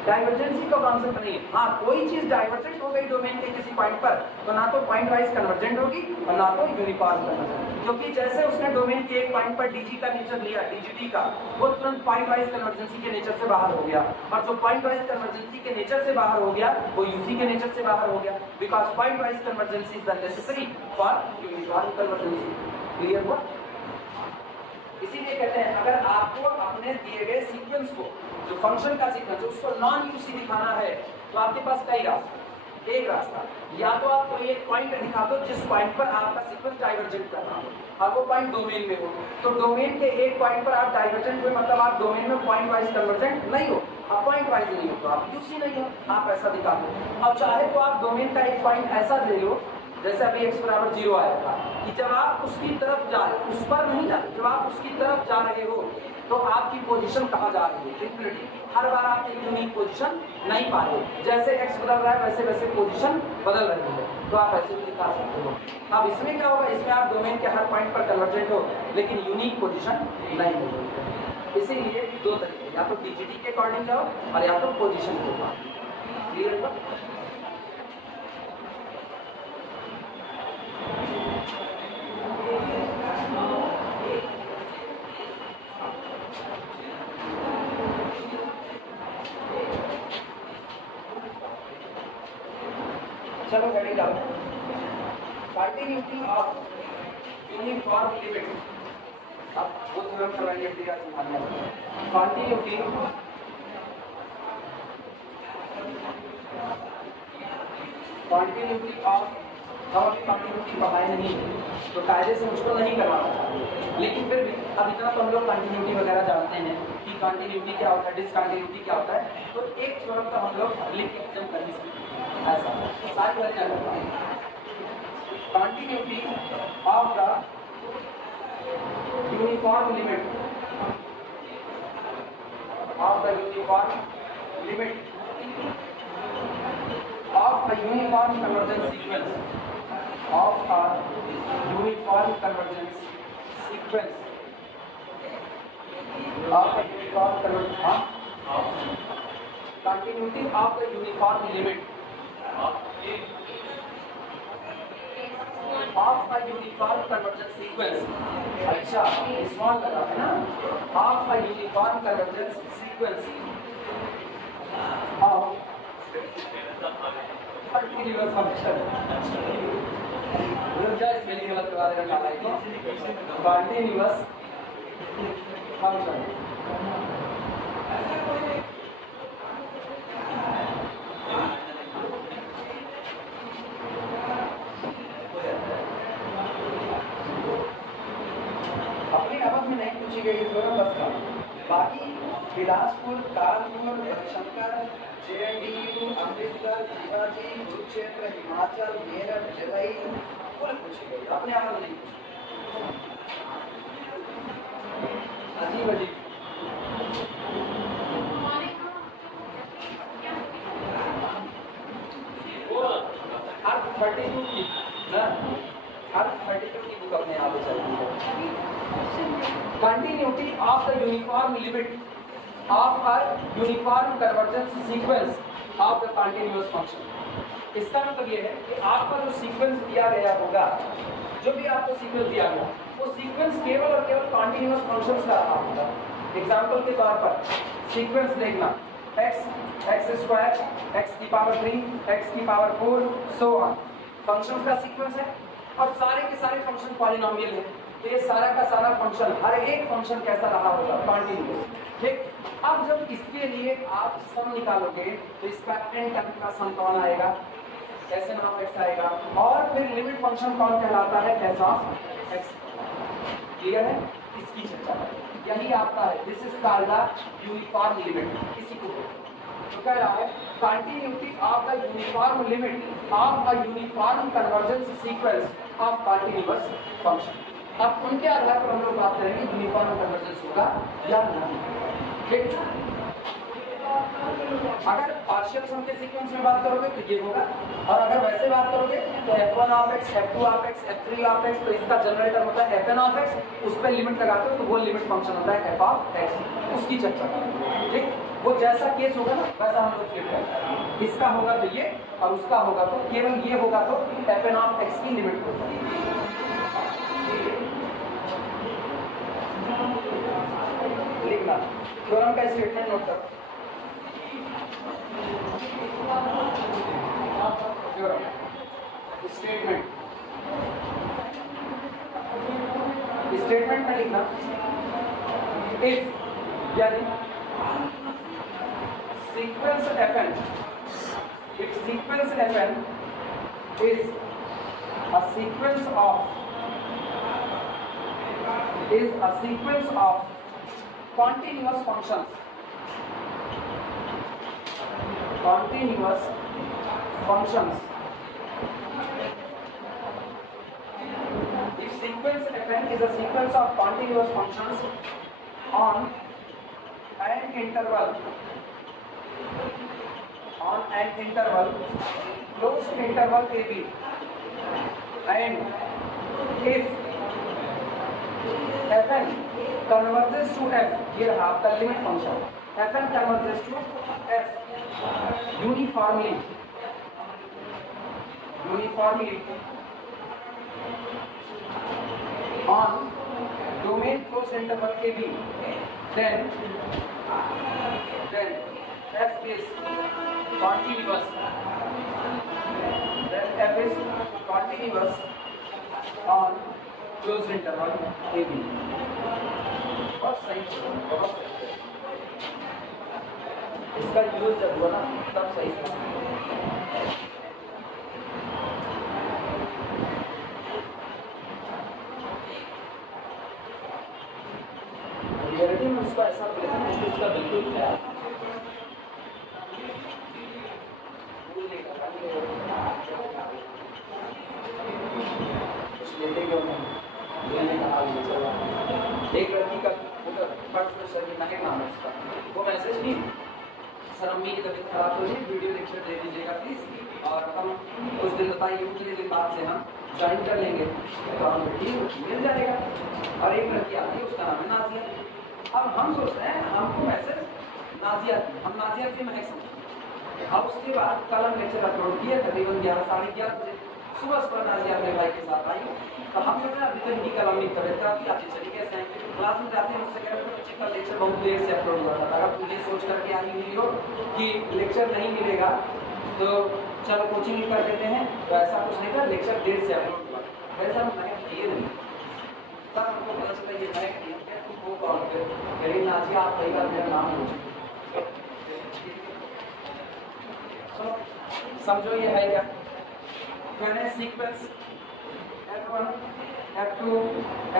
डाइवर्जेंसी का कॉन्सेप्ट नहीं है। हाँ, कोई चीज डाइवर्जेंट हो गई डोमेन के किसी पॉइंट पर तो ना तो पॉइंट वाइज कन्वर्जेंट होगी और ना तो यूनिफॉर्म कन्वर्जेंट, क्योंकि जैसे उसने डोमेन के एक पॉइंट पर डीजी का नेचर लिया, डीजीटी का, वो तुरंत पॉइंट वाइज कन्वर्जेंसी के नेचर से बाहर हो गया, और जो पॉइंट वाइज कन्वर्जेंसी के नेचर से बाहर हो गया वो यूसी के नेचर से बाहर हो गया, because point wise convergency is the necessary for uniform convergency. Clear हुआ? इसीलिए कहते हैं अगर आपको अपने दिए गए सीक्वेंस को, जो फंक्शन का सीक्वेंस है, उसको नॉन यूसी दिखाना है तो आपके पास कई रास्ते। एक रास्ता, या तो आप कोई एक पॉइंट दिखा दो जिस पॉइंट पर आपका सीक्वेंस डाइवर्जेंट कर रहा हो और वो पॉइंट डोमेन में हो, तो डोमेन के एक पॉइंट पर आप डाइवर्जेंट हुए मतलब आप डोमेन में पॉइंट वाइज कन्वर्जेंट नहीं हो, आप पॉइंट वाइज नहीं हो तो आप यूसी नहीं हो, आप ऐसा दिखा दो। अब चाहे तो आप डोमेन का एक पॉइंट ऐसा ले लो जैसे अभी x बराबर 0 आया था कि जब आप उसकी तरफ जा रहे, उस पर नहीं जा रहे, जब आप उसकी तरफ जा रहे हो तो आपकी पोजीशन कहाँ जा रही है, इंफिनिटी। हर बार आप एक यूनिक पोजीशन नहीं पा रहे, जैसे x बदल रहा है वैसे वैसे पोजीशन बदल रही है, तो आप ऐसे भी दिखा सकते हो। अब इसमें क्या होगा, इसमें आप डोमेन के हर पॉइंट पर कन्वर्जेंट हो लेकिन यूनिक पोजीशन नहीं हो। इसीलिए दो तरीके, या तो डीजीटी के अकॉर्डिंग जाओ और या तो पोजीशन के अकॉर्डिंग। क्लियर हुआ? चलो हेडिंग डालो, कंटिन्यूटी ऑफ यूनिफॉर्म लिमिट। अब वो थ्योरम करवाएंगे का संभालना। कंटिन्यूटी ऑफ, हम अभी कंटिन्यूटी पढ़ाए नहीं तो कायदे से मुझको नहीं करवाना, लेकिन फिर भी अब इतना तो हम लोग कंटिन्यूटी वगैरह जानते हैं कि कंटिन्यूटी क्या होता है, डिसकंटिन्यूटी क्या होता है, तो एक थ्योरम तो हम लोग लिख के एकदम कर ही सकते हैं। ऐसा सारी बातें क्या करता है, continuity of the uniform limit, of the uniform limit of a uniform convergence sequence, of a uniform convergence sequence, of a uniform convergence, continuity of the uniform limit of a uniform convergence sequence। अच्छा, स्मॉल लगा है ना, of a uniform convergence sequence of particular function। क्या स्पेलिंग गलत करवा देगा काला है तो कंटीन्यूअस फंक्शन। अपनी आवाज में नहीं पूछी गई थ्योरम बस का, बाकी बिलासपुर, कानपुर, शंकर, JNTU, अमृतसर, शिवाजी, कुरुक्षेत्र, हिमाचल, मेरठ, जलई पूरे पूछी गई, अपने आप नहीं पूछी। अजीब अजीब अर्थ 32 की ना, अर्थ 32 की बुक अपने आप चलती है। Continuity of the uniform limit of a uniform convergence sequence of the continuous function। इसका मतलब ये है कि आपका जो सीक्वेंस दिया गया होगा, जो भी आपको सीक्वेंस दिया गया वो सीक्वेंस केवल और केवल कंटिन्यूअस फंक्शंस का रहा होगा। एग्जांपल के तौर पर सीक्वेंस देखना, x स्क्वायर, x की पावर 3, x की पावर 4 सो ऑन, फंक्शंस का सीक्वेंस है और सारे के सारे फंक्शन पॉलिनोमियल है, तो ये सारा का सारा फंक्शन, हर एक फंक्शन कैसा रहा होगा, कंटिन्यूअस। ठीक, अब जब इसके लिए आप सम निकालोगे तो इसका n टर्म का सम कौन आएगा, कैसे नाम x आएगा, और फिर लिमिट फंक्शन कौन कहलाता है, एस ऑफ x। क्लियर है? इसकी चर्चा यही आपका है, this is called the uniform limit. इसी को तो कह रहा है continuity of the uniform limit of a uniform convergence sequence of continuous function. अब उनके आधार पर हम लोग बात करेंगे यूनिफॉर्म कन्वर्जेंस होगा या नहीं। ठीक, अगर पार्शियल सम के सीक्वेंस में बात करोगे तो ये होगा, और अगर वैसे बात करोगे तो f1 of x, f2 of x, f3 of x, तो इसका जनरल टर्म होता है fn ऑफ x, उस पर लिमिट लगाते हो तो वो लिमिट फंक्शन होता है f ऑफ x, उसकी चर्चा करेंगे। ठीक, वो जैसा केस होगा ना वैसा हम लोग फ्लिप करेंगे। इसका होगा तो ये, और उसका होगा तो केवल ये होगा तो fn ऑफ x की लिमिट होगी। लिखना थ्योरम का स्टेटमेंट नोट करो। स्टेटमेंट में लिखना इफ यानी sequence fn, if sequence fn is a sequence of continuous functions, if sequence fn is a sequence of continuous functions on an interval close to interval ab, and if fn converges to f, ये रहा आपका limit function, fn converges to f uniformly on domain closed interval ab, then f is continuous, on closed interval ab। बहुत सही, इसका यूज जब हुआ ना तब सही था। रियलिटी में उसका ऐसा उसका बिल्कुल एक लड़की का नाम है उसका, वो मैसेज नहीं, सर अम्मी की तबीयत खराब हो रही है, वीडियो लेक्चर दे दीजिएगा प्लीज, और हम कुछ दिन बताइए उतने दिन बाद से हम ज्वाइन कर लेंगे, तो हम ठीक मिल जाएगा। और एक लड़की आती है, उसका नाम है नाजिया। अब हम सोच रहे हैं हमको मैसेज नाजिया, हम नाजिया की महक समझते। अब उसके बाद कल हम लेक्चर अपलोड किए तकरीबन 11 साढ़े 11 बजे, सुबह नाजिया अपने भाई के साथ आई, तो हम सोच रहे हैं अभी तो इनकी कल अम्मी तबीयत खराब थी, आती चली कैसे आएंगे, क्लास में जाते हैं उससे कह रहे बच्चे का लेक्चर बहुत देर से अपलोड हुआ था, अगर तुझे सोच करके आई हुई हो कि लेक्चर नहीं मिलेगा तो चलो कोचिंग ही कर देते हैं, तो ऐसा कुछ नहीं था, लेक्चर देर से अपलोड हुआ, ऐसा मैंने किए नहीं, तब हमको पता चला ये मैं वो कॉल कर नाजिया आप कई बार मेरा नाम पूछे, समझो ये है क्या, मैंने sequence f1, f2,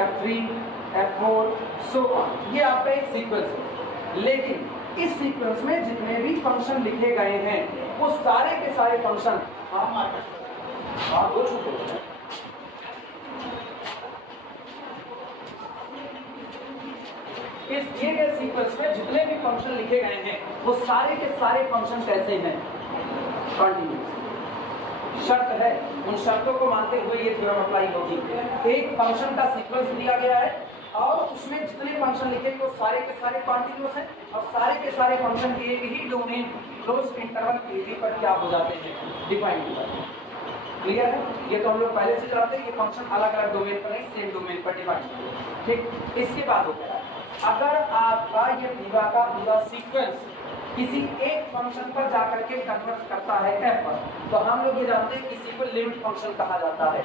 f3, f4 so on, ये आपका एक सीक्वेंस है। लेकिन इस सीक्वेंस में जितने भी फंक्शन लिखे गए हैं वो सारे के सारे फंक्शन दो छूटे, इस दिए गए सीक्वेंस में जितने भी फंक्शन लिखे गए हैं वो सारे के सारे फंक्शन कैसे हैं, कंटिन्यूअस। शर्त है, उन शर्तों को मानते हुए ये थ्योरम अप्लाई होगी। एक फंक्शन का सीक्वेंस दिया गया है और उसमें जितने फंक्शन लिखे वो सारे के सारे कंटिन्यूअस हैं, और सारे के सारे फंक्शन के एक ही डोमेन क्लोज इंटरवल ab पर क्या हो जाते हैं, डिफाइन हो जाते हैं। क्लियर है? ये तो हम लोग पहले से जानते हैं, ये फंक्शन अलग अलग डोमेन पर नहीं, सेम डोमेन पर डिफाइन होते हैं। ठीक, इसके बाद हो गया अगर आपका ये पूरा का पूरा सीक्वेंस किसी एक फंक्शन पर जाकर के कन्वर्ट करता है f पर, तो हम लोग ये जानते हैं किसी को लिमिट फंक्शन कहा जाता है।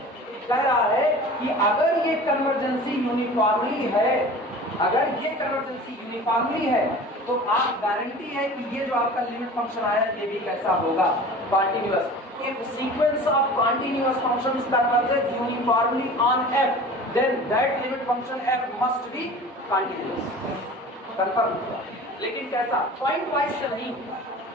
कह रहा है कि अगर ये कन्वर्जेंसी यूनिफॉर्मली है, अगर ये कन्वर्जेंसी यूनिफॉर्मली है तो आप गारंटी है कि ये जो आपका लिमिट फंक्शन आया ये भी कैसा होगा, continuous. If sequence of continuous functions converges uniformly on f, then that limit function f must be continuous. Confirm. लेकिन कैसा, पॉइंट वाइज से नहीं,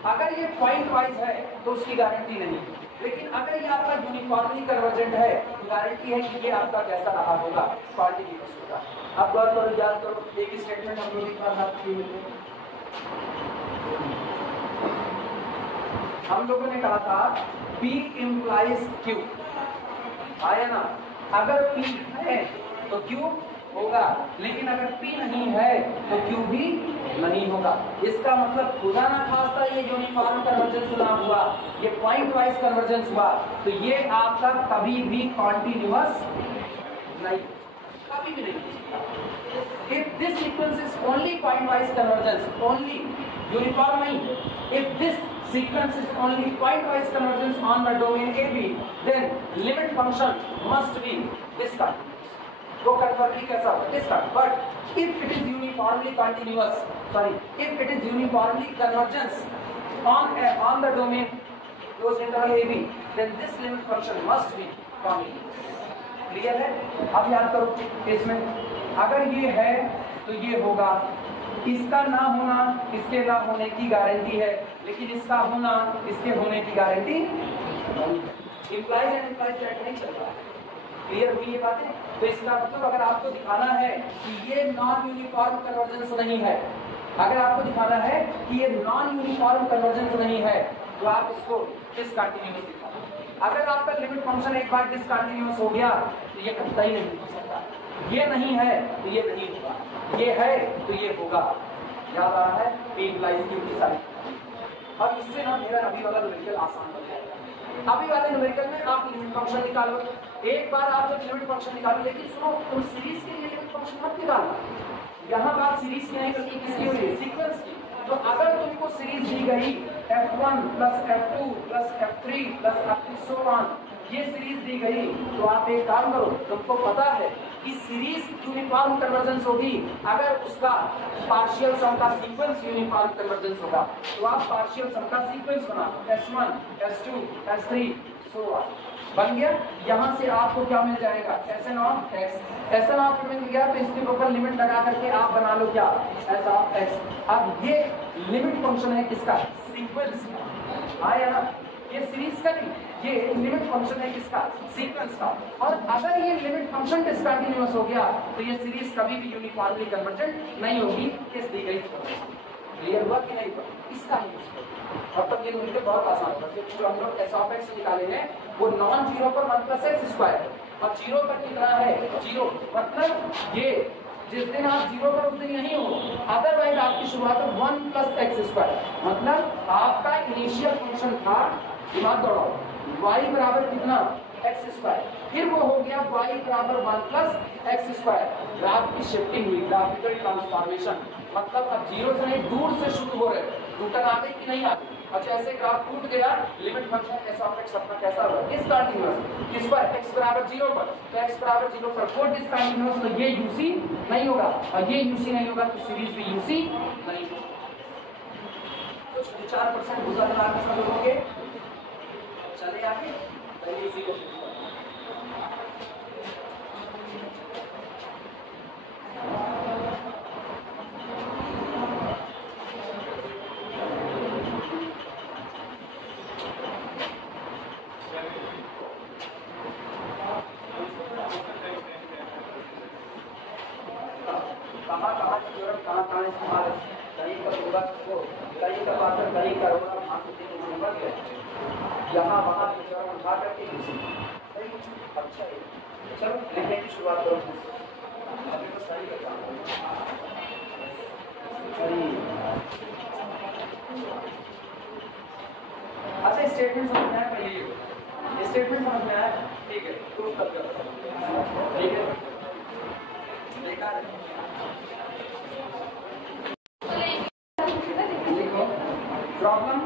अगर ये पॉइंट वाइज है तो उसकी गारंटी नहीं, लेकिन अगर ये आपका यूनिफॉर्मली कन्वर्जेंट है तो गारंटी है कि ये आपका कैसा रहा होगा, कंटीन्यूअस होगा। अब गौर करो, याद करो, एक स्टेटमेंट हम लोग एक बार बात की हम लोगों ने कहा था P implies Q, आया ना। अगर P है तो Q होगा, लेकिन अगर P नहीं है तो Q भी नहीं होगा। इसका मतलब खुदा ना खास्ता ये यूनिफॉर्म कन्वर्जेंस ना हुआ, ये पॉइंट वाइज कन्वर्जेंस हुआ, तो ये आपका कभी भी कॉन्टिन्यूअस नहीं, कभी भी नहीं। If this sequence is only point wise convergence, only uniform नहीं, if this sequence is only point wise convergence on the domain AB, then limit function must be discontinuous. वो कन्वर्जली कैसा होगा? discontinuous. But if it is uniformly continuous, sorry, if it is uniformly convergence on the domain closed interval AB, then this limit function must be continuous. Clear है? अब याद करो, इसमें अगर ये है तो ये होगा, इसका ना होना इसके ना होने की गारंटी है, लेकिन इसका होना इसके होने की गारंटी नहीं। इंप्लाइज एंड इंप्लाइज दैट नहीं चल रहा है। क्लियर हुई ये बातें? तो इसका मतलब अगर आपको दिखाना है कि ये नॉन यूनिफॉर्म कन्वर्जेंस नहीं है, अगर आपको दिखाना है कि ये नॉन यूनिफॉर्म कन्वर्जेंस नहीं है, तो आप इसको डिसकंटिन्यूअस दिखाओ। अगर आपका लिमिट फंक्शन एक बार डिसकंटिन्यूअस हो गया तो ये कतई नहीं हो सकता। ये नहीं है तो ये नहीं होगा, ये है तो ये होगा। याद आ रहा है? P implies Q की सारी। और इससे ना मेरा अभी वाला न्यूमेरिकल आसान हो जाएगा। अभी वाले न्यूमेरिकल में आप लिमिट फंक्शन निकालो, एक बार आप जब लिमिट फंक्शन निकालो, लेकिन सुनो, तुम सीरीज के लिए लिमिट फंक्शन मत निकालना। यहाँ बात सीरीज की नहीं बल्कि किसकी हो रही है? सीक्वेंस की। तो अगर तुमको सीरीज दी गई f1 plus f2 plus f3 plus up to so on, ये सीरीज दी गई, तो आप एक काम करो, तुमको पता है कि सीरीज यूनिफॉर्म कन्वर्जेंस होगी अगर उसका पार्शियल सम का सीक्वेंस यूनिफॉर्म कन्वर्जेंस होगा। तो आप पार्शियल सम का सीक्वेंस बनाओ, s1 s2 s3 so on, बन गया। यहाँ से आपको क्या मिल जाएगा? Sn of x, Sn of मिल गया, तो इसके ऊपर लिमिट लगा करके आप बना लो क्या? S of x। अब ये लिमिट फंक्शन है किसका? सीक्वेंस का। आया ना? ये सीरीज का नहीं, ये लिमिट फंक्शन है किसका? सीक्वेंस का। और अगर ये लिमिट फंक्शन डिसकंटिन्यूअस हो गया तो ये सीरीज कभी भी यूनिफॉर्मली कन्वर्जेंट नहीं होगी, किस दी गई। क्लियर हुआ कि नहीं हुआ? इसका ही अब तक ये न्यूमेरिकल बहुत आसान होगा, क्योंकि जो हम लोग s of x निकाले हैं वो नॉन जीरो पर 1 प्लस एक्स स्क्वायर है, और जीरो तक कितना है? जीरो। मतलब ये जिस दिन आप जीरो पर उस दिन यही हो, अदरवाइज आपकी शुरुआत 1 प्लस एक्स स्क्वायर। मतलब आपका इनिशियल फंक्शन था, दिमाग दौड़ाओ, y बराबर कितना? एक्स स्क्वायर, फिर वो हो गया y बराबर 1 प्लस एक्स स्क्वायर। ग्राफ की शिफ्टिंग हुई, ग्राफिकल ट्रांसफॉर्मेशन। मतलब अब जीरो से नहीं, दूर से शुरू हो रहे, टूटन आ गई कि नहीं आ गई। और जैसे ग्राफ टूट गया, limit function s of x अपना कैसा होगा? डिसकंटिन्यूअस। किस पर? x बराबर 0 पर। तो x बराबर 0 पर वो डिसकंटिन्यूअस, तो ये UC नहीं होगा, और ये UC नहीं होगा तो सीरीज भी UC नहीं होगा। कुछ 4% गुजर बना के सब लोगों चले आगे, पहले इसी को कहाँ इस्तेमाल है? कहीं पर होगा तो कहीं का पात्र कहीं का होगा, यहाँ वहाँ उठा करके अच्छा है। चलो लिखने की शुरुआत करो। अभी तो सही करता हूँ। अच्छा, स्टेटमेंट समझ में आया? पहले स्टेटमेंट समझ में आया? ठीक है, प्रूफ कर दो। ठीक है, देखा प्रॉब्लम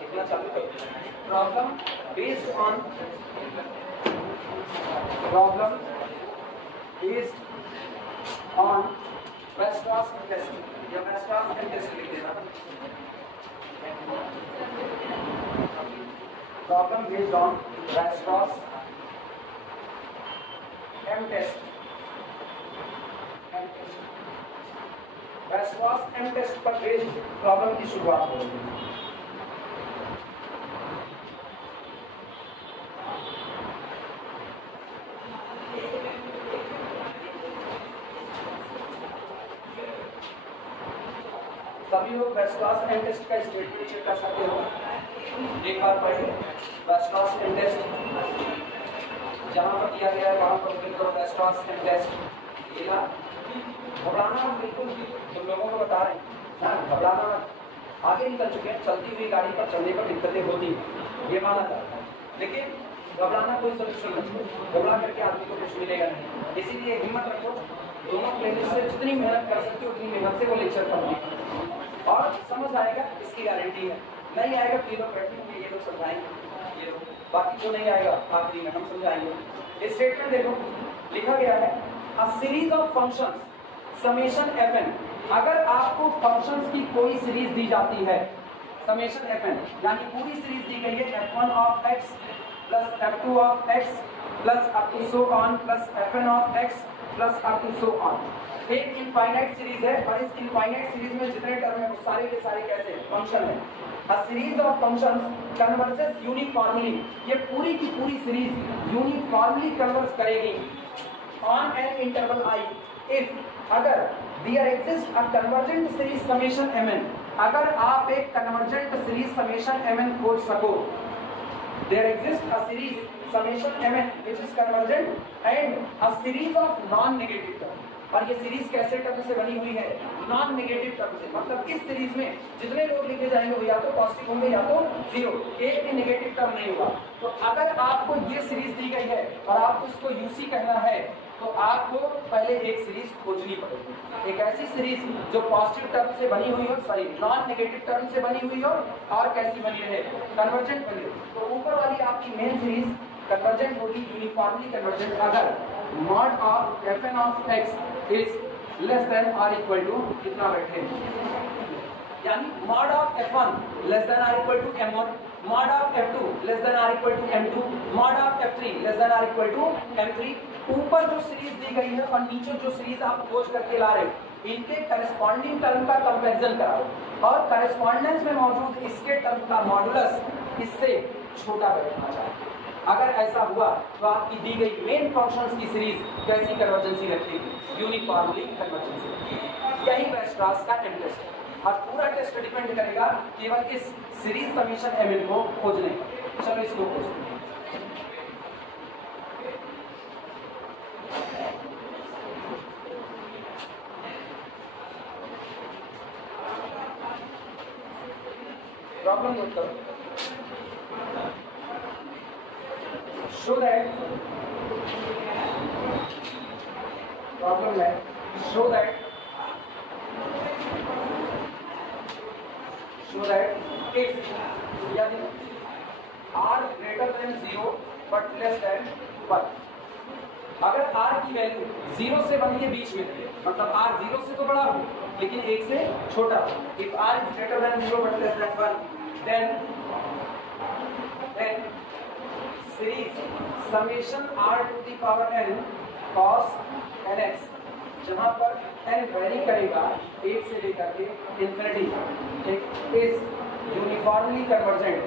लिखना चालू करो। Problem based on Weierstrass test या वेस्टरॉस टेस्ट लिख देना। Problem based on Weierstrass M test. Weierstrass M test पर बेस्ड प्रॉब्लम की शुरुआत हो रही है। सभी लोग वेस्टर्स एंड टेस्ट का स्टेटमेंट चेक कर सकते हो, एक बार पढ़िए वेस्टर्स एंड टेस्ट, जहाँ पर दिया गया है वहाँ पर क्लिक करो वेस्टर्स एंड टेस्ट। ये ना घबराना बिल्कुल भी, तुम लोगों को बता रहे हैं घबराना मत, आगे निकल चुके हैं, चलती हुई गाड़ी पर चलने पर दिक्कतें होती हैं, ये माना जाता है, लेकिन घबराना कोई सोल्यूशन नहीं, घबरा करके आदमी को कुछ मिलेगा नहीं। इसीलिए हिम्मत रखो, दोनों प्लेलिस्ट से जितनी मेहनत कर सकते हो उतनी मेहनत से वो लेक्चर कंप्लीट और समझ आएगा, इसकी गारंटी है। नहीं आएगा तो ये लोग बैठे होंगे, ये लोग समझाएंगे, ये लोग, बाकी जो नहीं आएगा आखिरी में हम समझाएंगे। स्टेटमेंट देखो लिखा गया है a series of functions summation fn, अगर आपको फंक्शंस की कोई सीरीज दी जाती है समेशन fn, यानी पूरी सीरीज दी गई है f1 of x plus f2 of x plus up to so on plus fn of x plus up to so on, एक इनफाइनाइट सीरीज है और इस इनफाइनाइट सीरीज में जितने टर्म है वो सारे के सारे कैसे फंक्शन है। A series of functions converges uniformly, ये पूरी की पूरी सीरीज यूनिफॉर्मली कन्वर्ज करेगी on an interval I if, अगर there exists a convergent series summation mn, अगर आप एक convergent series summation mn खोज सको, there exists a series summation mn which is convergent and a series of non-negative terms, और ये सीरीज कैसे टर्म से बनी हुई है नॉन नेगेटिव टर्म से, मतलब इस सीरीज में जितने लोग लिखे जाएंगे वो या तो पॉजिटिव होंगे या तो जीरो, एक भी नेगेटिव टर्म नहीं होगा। तो अगर आपको ये सीरीज दी गई है और आपको इसको यूसी कहना है तो आपको पहले एक सीरीज खोजनी पड़ेगी, एक ऐसी सीरीज जो पॉजिटिव टर्म से बनी हुई हो, सॉरी नॉन नेगेटिव टर्म से बनी हुई हो और कैसी बनी रहे कन्वर्जेंट बनी हो। तो ऊपर वाली आपकी मेन सीरीज कन्वर्जेंट होगी, यूनिफॉर्मली कन्वर्जेंट, अगर mod of fn of x is less than or equal to कितना बैठे, यानी mod of f1 less than or equal to m1, mod of f2 less than or equal to m2, mod of f3 less than or equal to m3। ऊपर जो सीरीज दी गई है और नीचे जो सीरीज आप खोज करके ला रहे हो इनके करस्पॉन्डिंग टर्म का कंपैरिजन कराओ और करस्पॉन्डेंस में मौजूद इसके टर्म का मॉडुलस इससे छोटा बैठना चाहिए। अगर ऐसा हुआ तो आपकी दी गई मेन फंक्शंस की सीरीज कैसी कन्वर्जेंसी रखेगी, यूनिफॉर्मली कन्वर्जेंसी। यही वेस्टर्स का टेस्ट है और पूरा टेस्ट डिपेंड करेगा केवल इस सीरीज समेशन mn को खोजने पर। चलो इसको खोजते हैं। प्रॉब्लम नोट करो, show that problem है show that if यदि r greater than 0 but less than 1, अगर r की वैल्यू 0 से 1 के बीच में है, मतलब r 0 से तो बड़ा हो लेकिन 1 से छोटा हो, if r is greater than 0 but less than 1 then series summation r to the power n cos nx, जहां पर n वेरी करेगा 1 से लेकर के infinity, is uniformly convergent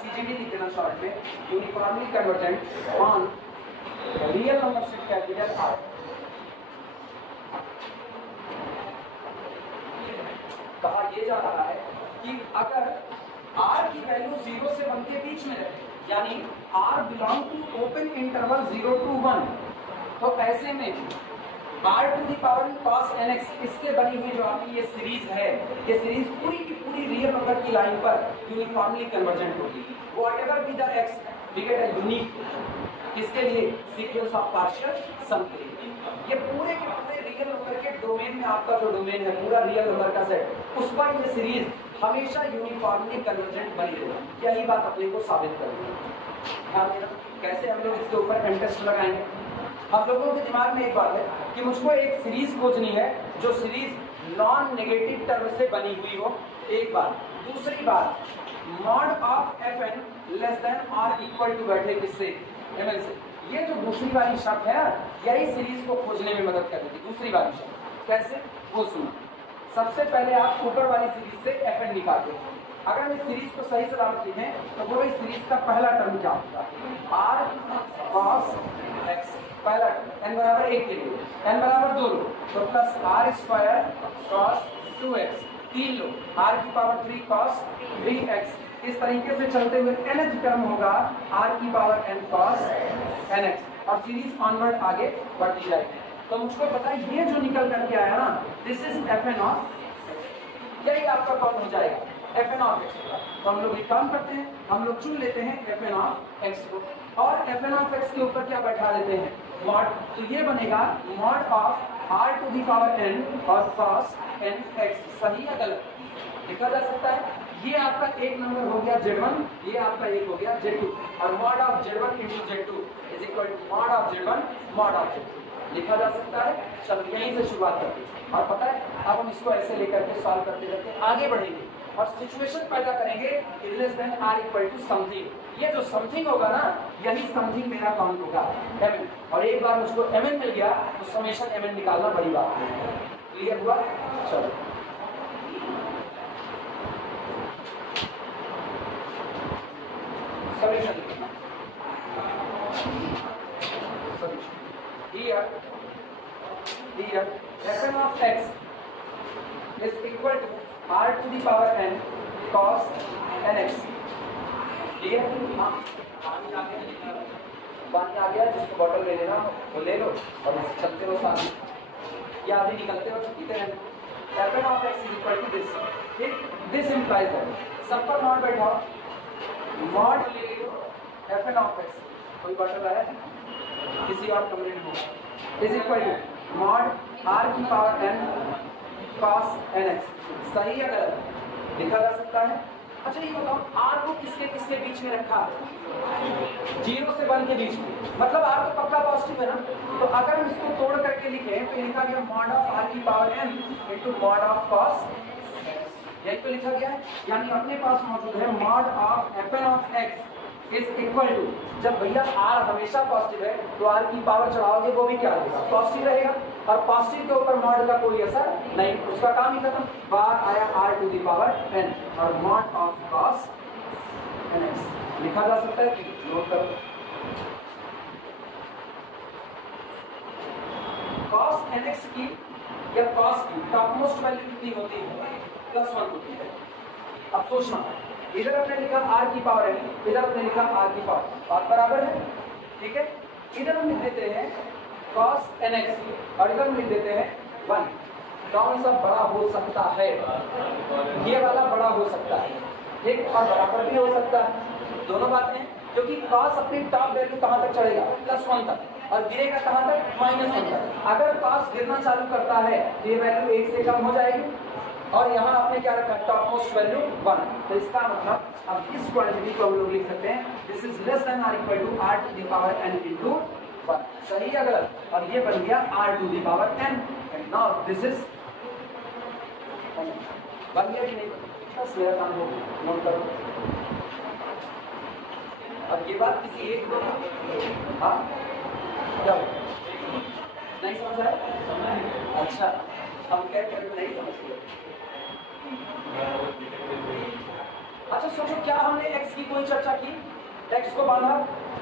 CGT लिख देना शॉर्ट में, uniformly convergent on real number set capital R। कहा यह जा रहा है कि अगर r की वैल्यू 0 से 1 के बीच में रहे, यानी r belong to open interval 0 to 1, तो ऐसे में r to the power cos nx इससे बनी हुई जो आपकी ये सीरीज है, ये सीरीज पूरी की पूरी रियल नंबर की लाइन पर यूनिफॉर्मली कन्वर्जेंट होगी। Whatever be the x we get a unique, इसके लिए सीक्वेंस ऑफ पार्शियल सम के लिए ये पूरे के पूरे रियल नंबर के डोमेन में, आपका जो डोमेन है पूरा रियल नंबर का सेट, उस पर ये सीरीज हमेशा यूनिफॉर्मली कन्वर्जेंट बनी रहेगी। यही बात अपने को साबित करेगी। ध्यान देना कैसे हम लोग इसके ऊपर एम टेस्ट लगाएंगे। हम लोगों के दिमाग में एक बात है कि मुझको एक सीरीज खोजनी है जो सीरीज नॉन नेगेटिव टर्म से बनी हुई हो, एक बात। दूसरी बात, mod of fn less than or equal to बैठे किससे, mn से। ये जो दूसरी वाली शर्त है ना, यही सीरीज को खोजने में मदद करेगी। दूसरी वाली शर्त कैसे, वो सुनो। सबसे पहले आप ऊपर वाली सीरीज से fn निकालते हैं। अगर हम इस सीरीज को सही सलामत लिखें तो वो इस सीरीज का पहला टर्म क्या होगा, r cos x। पहला n बराबर 1 के लिए, n बराबर 2 लो तो plus r square cos 2x, 3 लो r की पावर 3 cos 3x। इस तरीके से चलते हुए nth टर्म होगा r की पावर n cos nx और सीरीज ऑनवर्ड आगे बढ़ती जाएगी। तो मुझको पता है ये जो निकल करके आया ना, दिस इज fn ऑफ, यही आपका कौन हो जाएगा fn ऑफ x। तो हम लोग एक काम करते हैं, हम लोग चुन लेते हैं fn ऑफ x को और fn ऑफ x के ऊपर क्या बैठा देते हैं मॉड। तो ये बनेगा mod of r to the power n और cos nx। सही या गलत लिखा जा सकता है। ये आपका एक नंबर हो गया Z1, ये आपका एक हो गया Z2 और mod of Z1 into Z2 is equal to mod of Z1 mod of Z2 लिखा जा सकता है। चलो यहीं से शुरुआत करते हैं और पता है अब हम इसको ऐसे लेकर के सॉल्व करते करते आगे बढ़ेंगे और सिचुएशन पैदा करेंगे less than r equal to something. ये जो समथिंग होगा ना, यही समथिंग मेरा काउंट होगा mn, और एक बार मुझको mn मिल गया तो समेशन mn निकालना बड़ी बात है। क्लियर हुआ? चलो solution here fn of x is equal to r to the power n cos nx। Clear? पानी आ गया, जिसको बॉटल ले लेना वो ले लो और चलते हो साथ में या आधे निकलते हो पीते रहना। fn of x is equal to this, ठीक? this implies that सब पर मॉड बैठाओ, मॉड ले लो fn of x, कोई बॉटल आया किसी और कमरे में होगा, is equal to mod r की पावर n cos nx। सही है गलत लिखा जा सकता है। अच्छा ये बताओ r को किसके किसके बीच में रखा है? 0 से 1 के बीच में, मतलब r तो पक्का पॉजिटिव है ना। तो अगर हम इसको तोड़ करके लिखें तो लिखा गया मॉड ऑफ r की power n into mod of cos, यही तो लिखा गया है। यानी अपने पास मौजूद है mod of fn of x is equal to, जब भैया r हमेशा पॉजिटिव है तो r की पावर चढ़ाओगे वो भी क्या रहेगा? पॉजिटिव रहेगा, और पॉजिटिव के ऊपर मॉड का कोई असर नहीं, उसका काम ही खत्म। बाहर आया r to the power n और मॉड ऑफ cos nx लिखा जा सकता है। नोट करो cos nx की या cos की टॉप मोस्ट वैल्यू कितनी होती है? +1 होती है। अब सोचना, इधर हमने लिखा r की पावर n, इधर हमने लिखा r की पावर, बात बराबर है, ठीक है? इधर हम लिख देते हैं cos nx और इधर हम लिख देते हैं 1। कौन सा बड़ा हो सकता है? ये वाला बड़ा हो सकता है, ठीक, और बराबर भी हो सकता है। दोनों बातें हैं, क्योंकि cos अपनी टॉप वैल्यू कहाँ तक चढ़ेगा? +1 तक, और गिरेगा कहाँ तक? -1 तक। अगर cos गिरना चालू करता है तो ये वैल्यू 1 से कम हो जाएगी, और यहाँ आपने क्या रखा? Top most value 1। तो इसका मतलब अब इस क्वांटिटी को हम लोग लिख सकते हैं this is less than r equal to r to the power n into 1। सही है अगर? और ये बन गया r to the power n and now this is बन गया कि नहीं? बस मेरा काम हो गया, नोट करो। अब ये बात किसी एक को हाँ क्या नहीं समझ आया? अच्छा हम क्या नहीं समझ। अच्छा सोचो, क्या हमने x की कोई चर्चा की? x को बांधा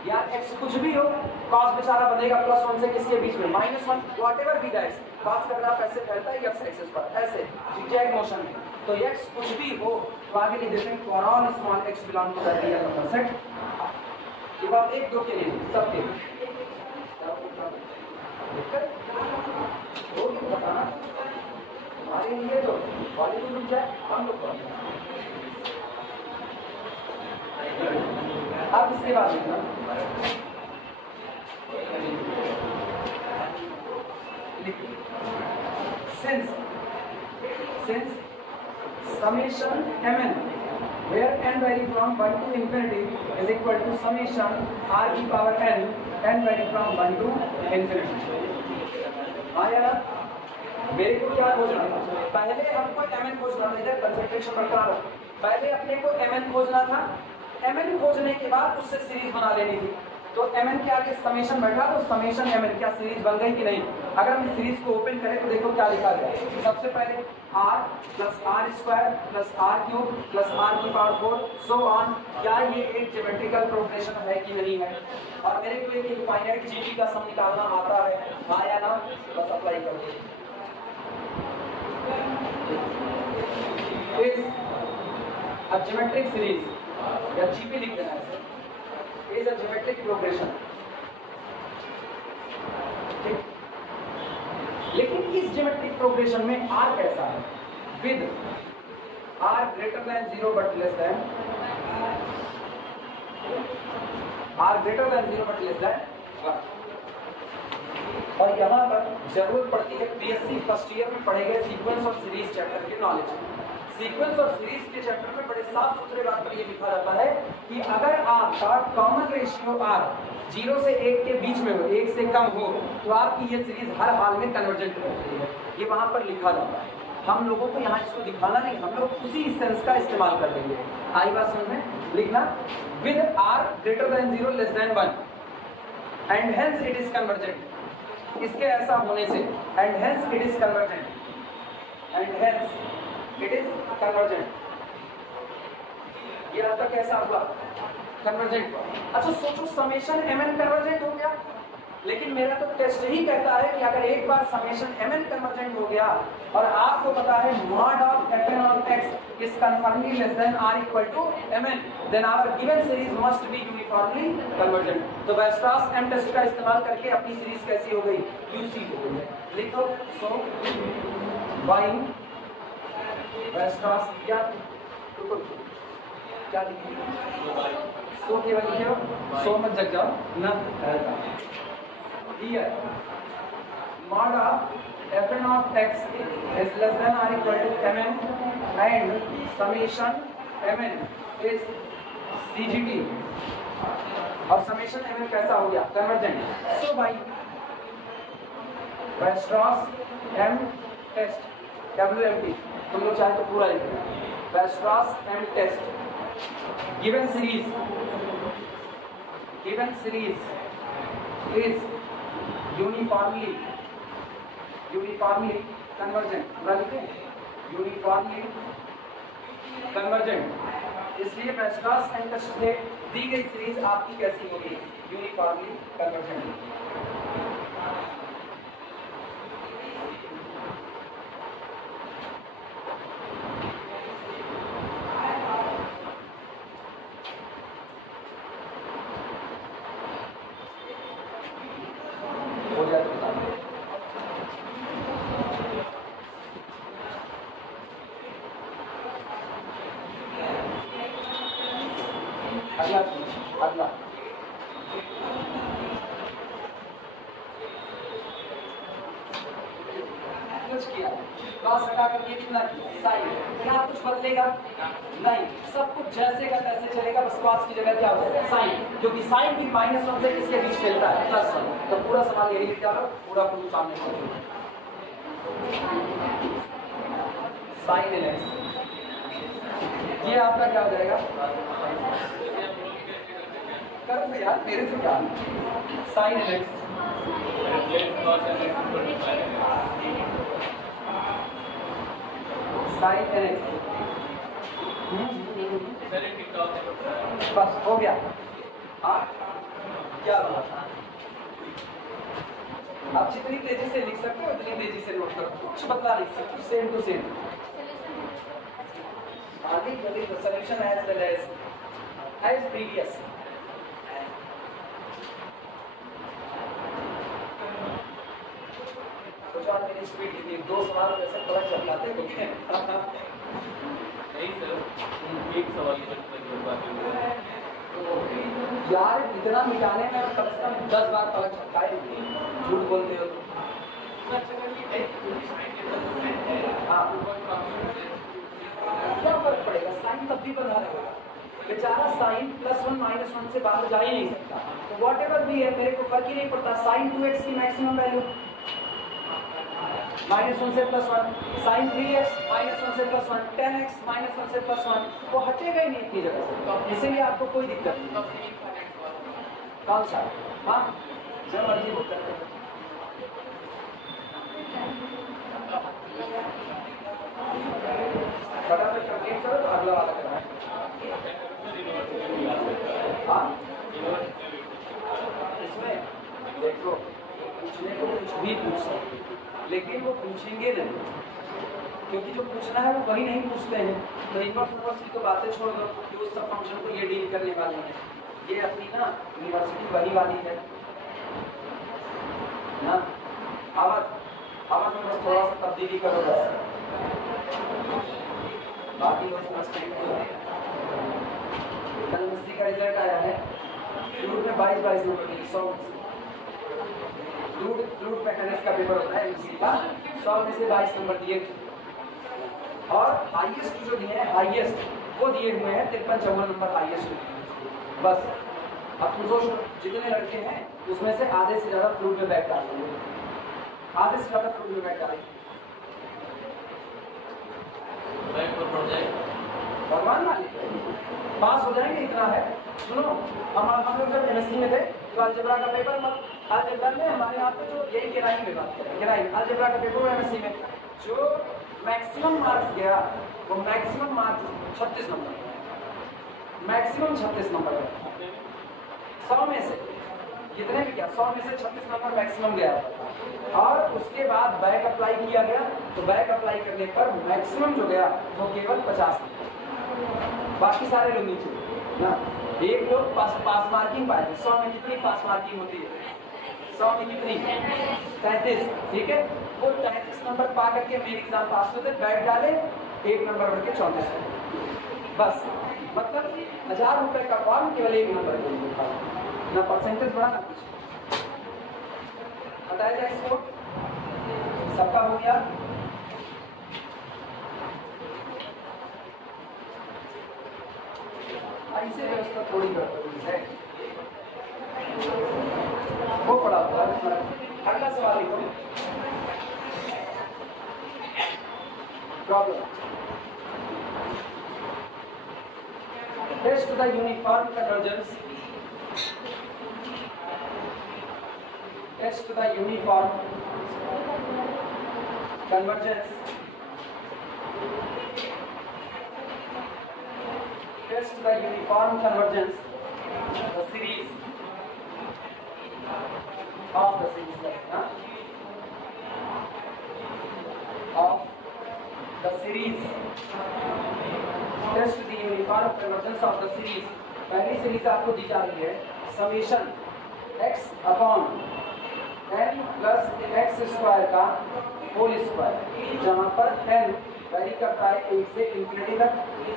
यार, x कुछ भी हो, cos बेचारा बनेगा +1 से किसके बीच में? -1, व्हाटएवर बी दैट। cos का ग्राफ ऐसे फैलता है x एक्सिस पर, ऐसे zigzag मोशन में। तो x कुछ भी हो तो आगे लिख देते हैं for all small x belong to the real number set. ये बात 1 2 के लिए, सबके बताना हमारे लिए तो वाले रुक जाए हम लोग। अब इसके बाद since summation mn where n vary from 1 to infinity is equal to summation r की power n vary from 1 to infinity। हाँ यार, मेरे को क्या खोजना था? पहले हमको mn खोजना था, इधर कंसंट्रेशन बरकरार रखो। पहले अपने को mn खोजना था, mn खोजने के बाद उससे सीरीज बना लेनी थी। तो mn के आगे समेशन बैठा तो समेशन mn, क्या सीरीज बन गई कि नहीं? अगर हम सीरीज को ओपन करें तो देखो क्या लिखा गया। सबसे पहले r plus r square plus r cube plus r की पावर 4 सो ऑन। क्या ये एक ज्योमेट्रिकल प्रोग्रेशन है कि नहीं है? और मेरे को एक इनफाइनाइट जीटी का सम निकालना आता है, हाँ या ना? बस अप्लाई कर दो। a geometric series या जीपी लिख देना है, is a geometric progression। ठीक, लेकिन इस geometric progression में r कैसा है? with r greater than 0 but less than r greater than 0 but less than 1। और यहाँ पर जरूरत पड़ती है बीएससी फर्स्ट ईयर में पढ़े गए सीक्वेंस और सीरीज चैप्टर की नॉलेज। सीक्वेंस और सीरीज के चैप्टर में बड़े साफ सुथरे बात पर यह लिखा जाता है कि अगर आपका कॉमन रेशियो r 0 से 1 के बीच में हो, 1 से कम हो, तो आपकी ये सीरीज हर हाल में कन्वर्जेंट होती है। ये वहां पर लिखा जाता है। हम लोगों को यहाँ इसको दिखाना नहीं, हम लोग उसी सेंस का इस्तेमाल कर लेंगे। आई बात समझ में? लिखना with r greater than 0 less than 1 and hence it is convergent. इसके ऐसा होने से and hence it is convergent, and hence it is convergent. ये अब तक कैसा हुआ? कन्वर्जेंट हुआ। अच्छा सोचो समेशन mn कन्वर्जेंट हो गया, लेकिन मेरा तो टेस्ट ही कहता है कि अगर एक बार समेशन mn कन्वर्जेंट हो गया और आपको पता है mod of fn of x is confirmly less than r equal to mn, then our given series must be uniformly convergent. तो वेस्ट्रास एम टेस्ट का इस्तेमाल करके अपनी सीरीज कैसी हो गई? यूसी हो गई। लिखो सो बाई वेस्ट्रास क्या क्या लिखिए? सो केवल लिखे हो, सो मत जग जाओ ना। Here, mod of fn of x is less than or equal to mn and summation mn is CGT। और समेशन mn कैसा हो गया? कन्वर्जेंट। सो भाई वेस्ट्रास एम टेस्ट WMT, तुम लोग चाहे तो पूरा लिख देना। Weierstrass M test given series is uniformly convergent। पूरा लिखें, uniformly convergent। इसलिए वेस्ट्रास एम टेस्ट से दी गई सीरीज आपकी कैसी होगी? Uniformly convergent. हो जाए तो अगला कुछ किया क्रॉस हटा करके कितना किया? साइन। क्या कुछ बदलेगा? नहीं, सब कुछ जैसे का तैसे चलेगा, बस क्रॉस की जगह क्या होगा? साइन, क्योंकि साइन भी -1 से किसके बीच चलता है? +1। तो पूरा सवाल यही लिख डालो, पूरा प्रूफ सामने मौजूद है। साइन एलएक्स, ये आपका क्या हो जाएगा? कर दो यार, मेरे से क्या? साइन एलएक्स साइन एलएक्स बस हो गया। क्या बात? आप जितनी तेजी से लिख सकते हो उतनी तेजी से नोट करो, कुछ बदला लिख सकते हो, सेम टू सेम। आगे चलिए तो solution as well as previous. सोचो आप मेरी स्पीड कितनी, 2 सवाल कैसे पलट चलाते हो? नहीं सर, एक सवाल यार इतना मिटाने में कम से कम 10 बार पलट चटकाए, झूठ बोलते हो। हाँ, क्या फर्क पड़ेगा? साइन तब भी बना रहेगा बेचारा। साइन +1 -1 से बाहर जा ही नहीं सकता, तो वॉट एवर भी है मेरे को फर्क ही नहीं पड़ता। साइन 2x की मैक्सिमम वैल्यू -1 से +1, साइन 3x -1 से +1, 10x -1 से +1, वो हटेगा ही नहीं अपनी जगह से, इसीलिए आपको कोई दिक्कत नहीं। कौन सा? हाँ जब मर्जी बुक कर फटाफट कंप्लीट करो तो अगला वाला करना है। हाँ इसमें देखो पूछने को कुछ भी पूछ सकते, लेकिन वो पूछेंगे नहीं, क्योंकि जो पूछना है वो वही नहीं पूछते हैं। तो इनवर्स इनवर्स की तो बातें छोड़ दो कि उस सब फंक्शन को ये डील करने वाले हैं। ये अपनी ना यूनिवर्सिटी वही वाली है ना। आवाज में बस थोड़ा सा तब्दीली करो बस, बाकी वो समझते हैं। कल एमएससी का रिजल्ट आया है, फ्लूइड में 22 नंबर 100 फ्लूइड मैकेनिक्स का पेपर होता है एमएससी का, 100 में से 22 नंबर दिए थे। और हाईएस्ट जो दिए हैं, हाईएस्ट वो दिए हुए हैं 53-54 नंबर हाईएस्ट। बस अब तुम सोचो जितने लड़के हैं उसमें से आधे से ज्यादा फ्लूइड में बैठ डालेंगे, आधे से ज्यादा फ्लूइड में बैठ डालेंगे। भगवान मालिक पास हो जाएंगे, इतना है। सुनो हम लोग जब एमएससी में थे तो अलजेब्रा का पेपर, अलजेब्रा में हमारे यहाँ पे जो यही केराइन में बात करें, केराइन अलजेब्रा का पेपर एमएससी में जो मैक्सिमम मार्क्स गया वो maximum marks 36 number, maximum 36 number है 100 में से। कितने भी क्या 100 में से 36 नंबर मैक्सिमम गया। और उसके बाद बैक अप्लाई किया गया, तो बैक अप्लाई करने पर मैक्सिमम जो गया वो केवल 50 नंबर, बाकी सारे लोग नीचे ना। एक लोग पास मार्किंग पाए थे। 100 में कितनी पास मार्किंग होती है? 100 में कितनी? 33। ठीक है, वो 33 नंबर पा करके मेरे एग्जाम पास होते, बैठ डाले 1 नंबर बढ़ के 34। बस मतलब 1000 रुपए का फॉर्म केवल 1 नंबर के लिए, ना परसेंटेज बढ़ा ना कुछ। बताया जाए इसको, सबका हो गया। ऐसे व्यवस्था थोड़ी गड़बड़ी है, वो पड़ा हुआ। अगला सवाल लिखो, problem test the uniform convergence, test the uniform convergence, test the uniform convergence the series of the series of the series, test the uniform convergence of the series। पहली सीरीज आपको दी जा रही है summation x upon n plus x square का होल स्क्वायर, जहाँ पर n वैरी करता है 1 से इंफिनिटी तक।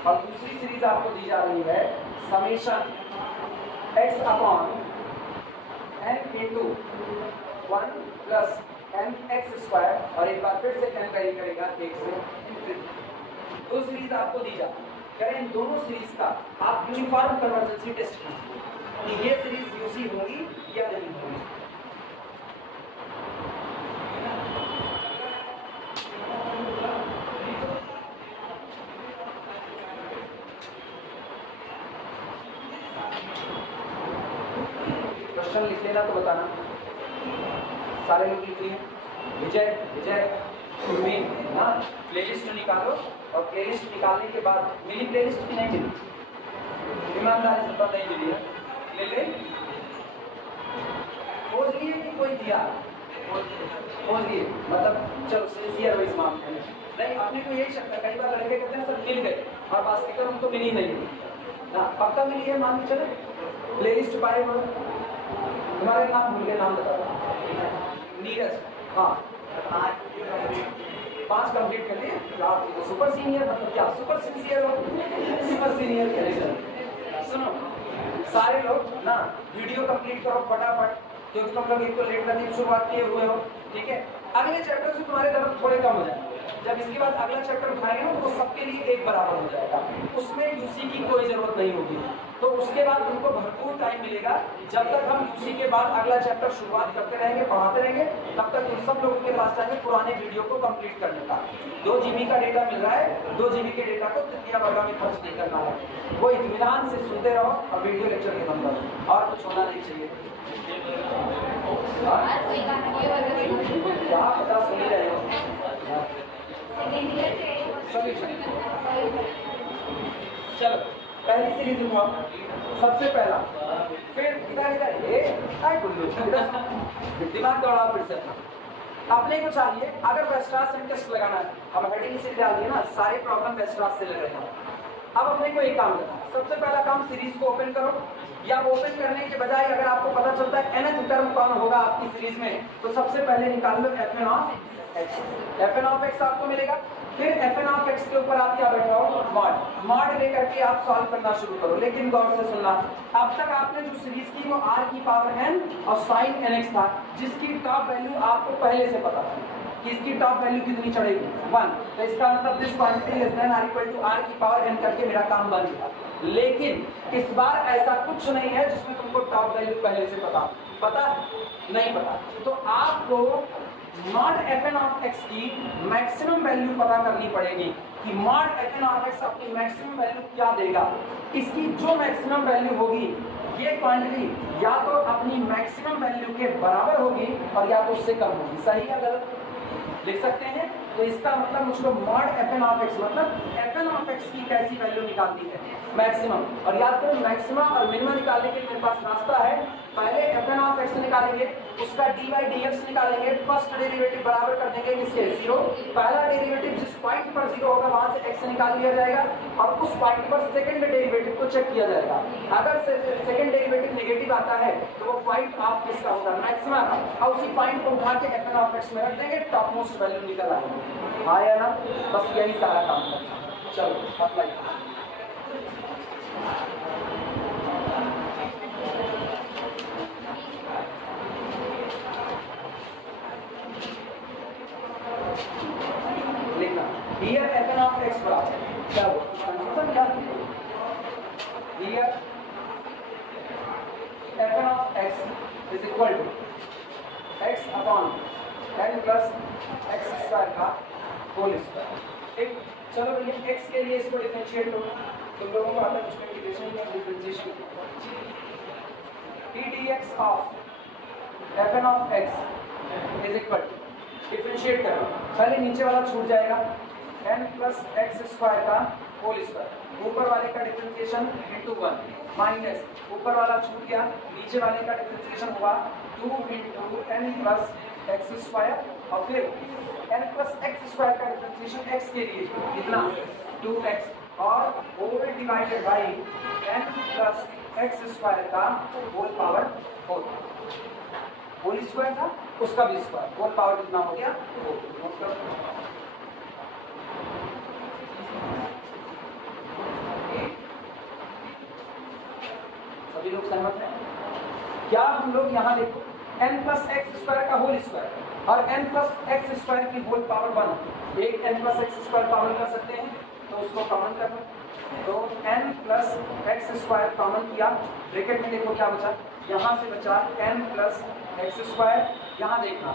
और दूसरी सीरीज आपको दी जा रही है summation x upon n into 1 plus n x square, और एक बार फिर से n वैरी करेगा 1 से इंफिनिटी। दो सीरीज आपको दी जा करें, इन दोनों सीरीज का आप यूनिफॉर्म कन्वर्जेंस टेस्ट कीजिए कि ये सीरीज यूसी होगी या नहीं होगी। क्वेश्चन लिख लेना तो बताना, सारे लोग लिख लिए। विजय उर्मीन ना, प्लेलिस्ट निकालो, और प्लेलिस्ट निकालने के बाद मिली प्लेलिस्ट की नहीं मिली, ईमानदारी से नहीं मिली है, ले ले खोज लिए कि कोई दिया, खोज लिए मतलब चलो सिंसियर हो इस मामले में। नहीं अपने को यही शक है, कई बार लड़के कहते हैं सब मिल गए और बास्केटर उनको मिली नहीं ना, पक्का मिली है मान के चले। प्लेलिस्ट पाए हो, तुम्हारे नाम भूल के नाम बताओ। नीरज, हाँ 5 कंप्लीट कर लिए आप, तो सुपर सीनियर मतलब क्या, सुपर सिंसियर हो, सुपर सीनियर कैरेक्टर। सुनो सारे लोग ना वीडियो कंप्लीट करो फटाफट, क्योंकि तुम लोग एक तो लेट करने की शुरुआत किए हुए हो। ठीक है, अगले चैप्टर से तुम्हारे दर्द थोड़े कम हो जाएंगे। जब इसके बाद अगला चैप्टर उठाएंगे ना तो सबके लिए एक बराबर हो जाएगा, उसमें यूसी की कोई जरूरत नहीं होगी। तो उसके बाद उनको भरपूर टाइम मिलेगा, जब तक हम यूसी के बाद अगला चैप्टर शुरुआत करते रहेंगे, पढ़ाते रहेंगे, तब तक उन सब लोगों के पास टाइम पुराने वीडियो को कंप्लीट करने का। 2 GB का डेटा मिल रहा है, 2 GB के डेटा को तृतीय वर्ग में खर्च नहीं करना है। वो इत्मीनान से सुनते रहो और वीडियो लेक्चर के नंबर और कुछ होना नहीं चाहिए। क्या पता सुन ही रहे हो। चलो पहली सीरीज हुआ सबसे पहला, फिर दिमाग दौड़ा फिर से अपने को चाहिए। अगर वेस्टराज से टेस्ट लगाना है, अब हेडिंग से डाल दिए ना, सारे प्रॉब्लम वेस्टराज से ले रहे हैं। अब अपने को एक काम करना है, सबसे पहला काम सीरीज को ओपन करो, या ओपन करने के बजाय अगर आपको पता चलता है nth टर्म कौन होगा आपकी सीरीज में, तो सबसे पहले निकाल लो fn of x। fn of x आपको मिलेगा, फिर fn ऑफ x के ऊपर आप क्या बैठाओ, मॉड। मॉड लेकर के आप सॉल्व करना शुरू करो। लेकिन गौर से सुनना, अब तक आपने जो सीरीज की वो r की पावर n और sin nx था, जिसकी टॉप वैल्यू आपको पहले से पता था कि इसकी टॉप वैल्यू कितनी चढ़ेगी 1। तो इसका मतलब this quantity less than r equal to r की पावर n करके मेरा काम बन गया। लेकिन इस बार ऐसा कुछ नहीं है जिसमें तुमको टॉप वैल्यू पहले से पता नहीं पता। तो आपको मॉड fn ऑफ x की मैक्सिमम वैल्यू पता करनी पड़ेगी कि मॉड fn ऑफ x अपनी मैक्सिमम वैल्यू क्या देगा। इसकी जो मैक्सिमम वैल्यू होगी, ये क्वांटिटी या तो अपनी मैक्सिमम वैल्यू के बराबर होगी और या तो उससे कम होगी। सही या गलत लिख सकते हैं। तो इसका मतलब मुझको मॉड fn ऑफ x मतलब fn ऑफ x की कैसी वैल्यू निकालती है, मैक्सिमम। और याद करो मैक्सिमम और मिनिमम निकालने के लिए मेरे पास रास्ता है। पहले fn ऑफ x निकालेंगे, उसका dy/dx निकालेंगे, फर्स्ट डेरिवेटिव बराबर कर देंगे किसके 0। पहला डेरिवेटिव जिस पॉइंट पर 0 होगा वहां से x निकाल लिया जाएगा और उस पॉइंट पर सेकंड डेरिवेटिव को चेक किया जाएगा। अगर सेकंड डेरिवेटिव नेगेटिव आता है तो वो पॉइंट ऑफ किसका होगा, मैक्सिमम, और उसी पॉइंट को उठा के fn ऑफ x में रख देंगे, टॉप मोस्ट वैल्यू निकल आएगी। आया ना, बस यही सारा काम है। चलो अप्लाई। लिखना हियर fn ऑफ x बराबर क्या हो, कंफ्यूजन क्या है। Here fn of x is equal to x upon n plus x square का होल स्क्वायर। ठीक, चलो भैया x के लिए इसको डिफरेंशिएट करो। तुम लोगों को आता है उसमें इंटीग्रेशन या differentiation. d dx of fn of x is equal to, differentiate करो, पहले नीचे वाला छूट जाएगा n प्लस x स्क्वायर का होल स्क्वायर, ऊपर वाले का डिफरेंशिएशन इंटू 1 माइनस ऊपर वाला छूट गया, नीचे वाले का डिफरेंशिएशन हुआ 2 into n plus x square, और फिर n प्लस x स्क्वायर का डिफरेंशिएशन x के लिए कितना 2x और whole divided by n plus x square का होल पावर 4। होल स्क्वायर था उसका भी स्क्वायर, होल पावर कितना हो गया 4। सभी लोग सहमत हैं क्या? हम लोग यहाँ देखो n प्लस एक्स स्क्वायर का होल स्क्वायर और n प्लस एक्स स्क्वायर की होल पावर 1, एक n plus x square common कर सकते हैं तो उसको कॉमन कर लो। तो n plus x square common किया, ब्रैकेट में देखो क्या बचा, यहाँ से बचा n प्लस एक्स स्क्वायर, यहाँ देखना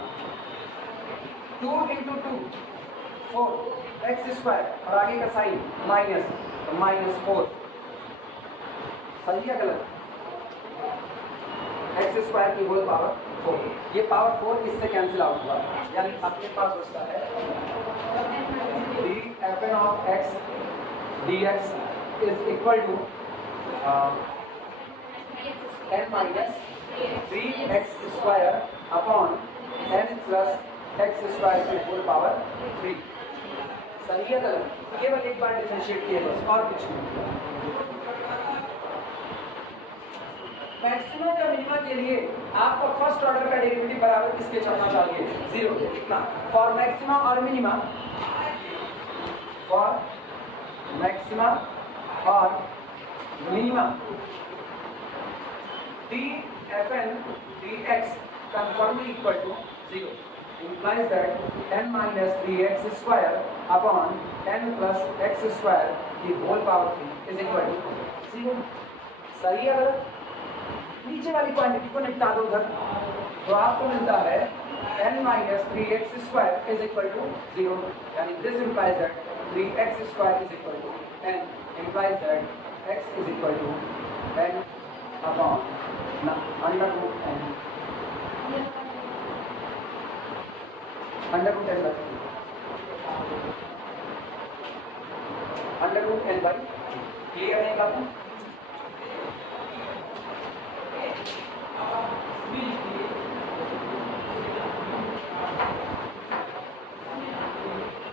2 इंटू 2 4 एक्स स्क्वायर और आगे का साइन माइनस, तो माइनस 4। सही है गलत? एक्स स्क्वायर की होल पावर 4, ये पावर 4 इससे कैंसिल आउट हुआ, यानी अपने पास बचता है d fn of x dx is equal to n minus 3x square upon n plus x square की होल पावर 3। सही है गलत? केवल एक बार डिफरेंशिएट किए बस, और कुछ नहीं। मैक्सिमम या मिनिमा के लिए आपका फर्स्ट ऑर्डर का डेरिवेटिव बराबर किसके चलना चाहिए, 0 के। कितना फॉर मैक्सिमा और मिनिमा, फॉर मैक्सिमा और minima d fn dx confirmly equal to 0। implies that n minus 3x square upon n plus x square की whole power 3 is equal to 0। सही है गलत? नीचे वाली क्वांटिटी को निपटा दो उधर, तो आपको मिलता है n minus 3x square is equal to 0, यानी this implies that 3x square is equal to n, implies that x is equal to n upon under root n under root n by 3 under root n by, clear है बात?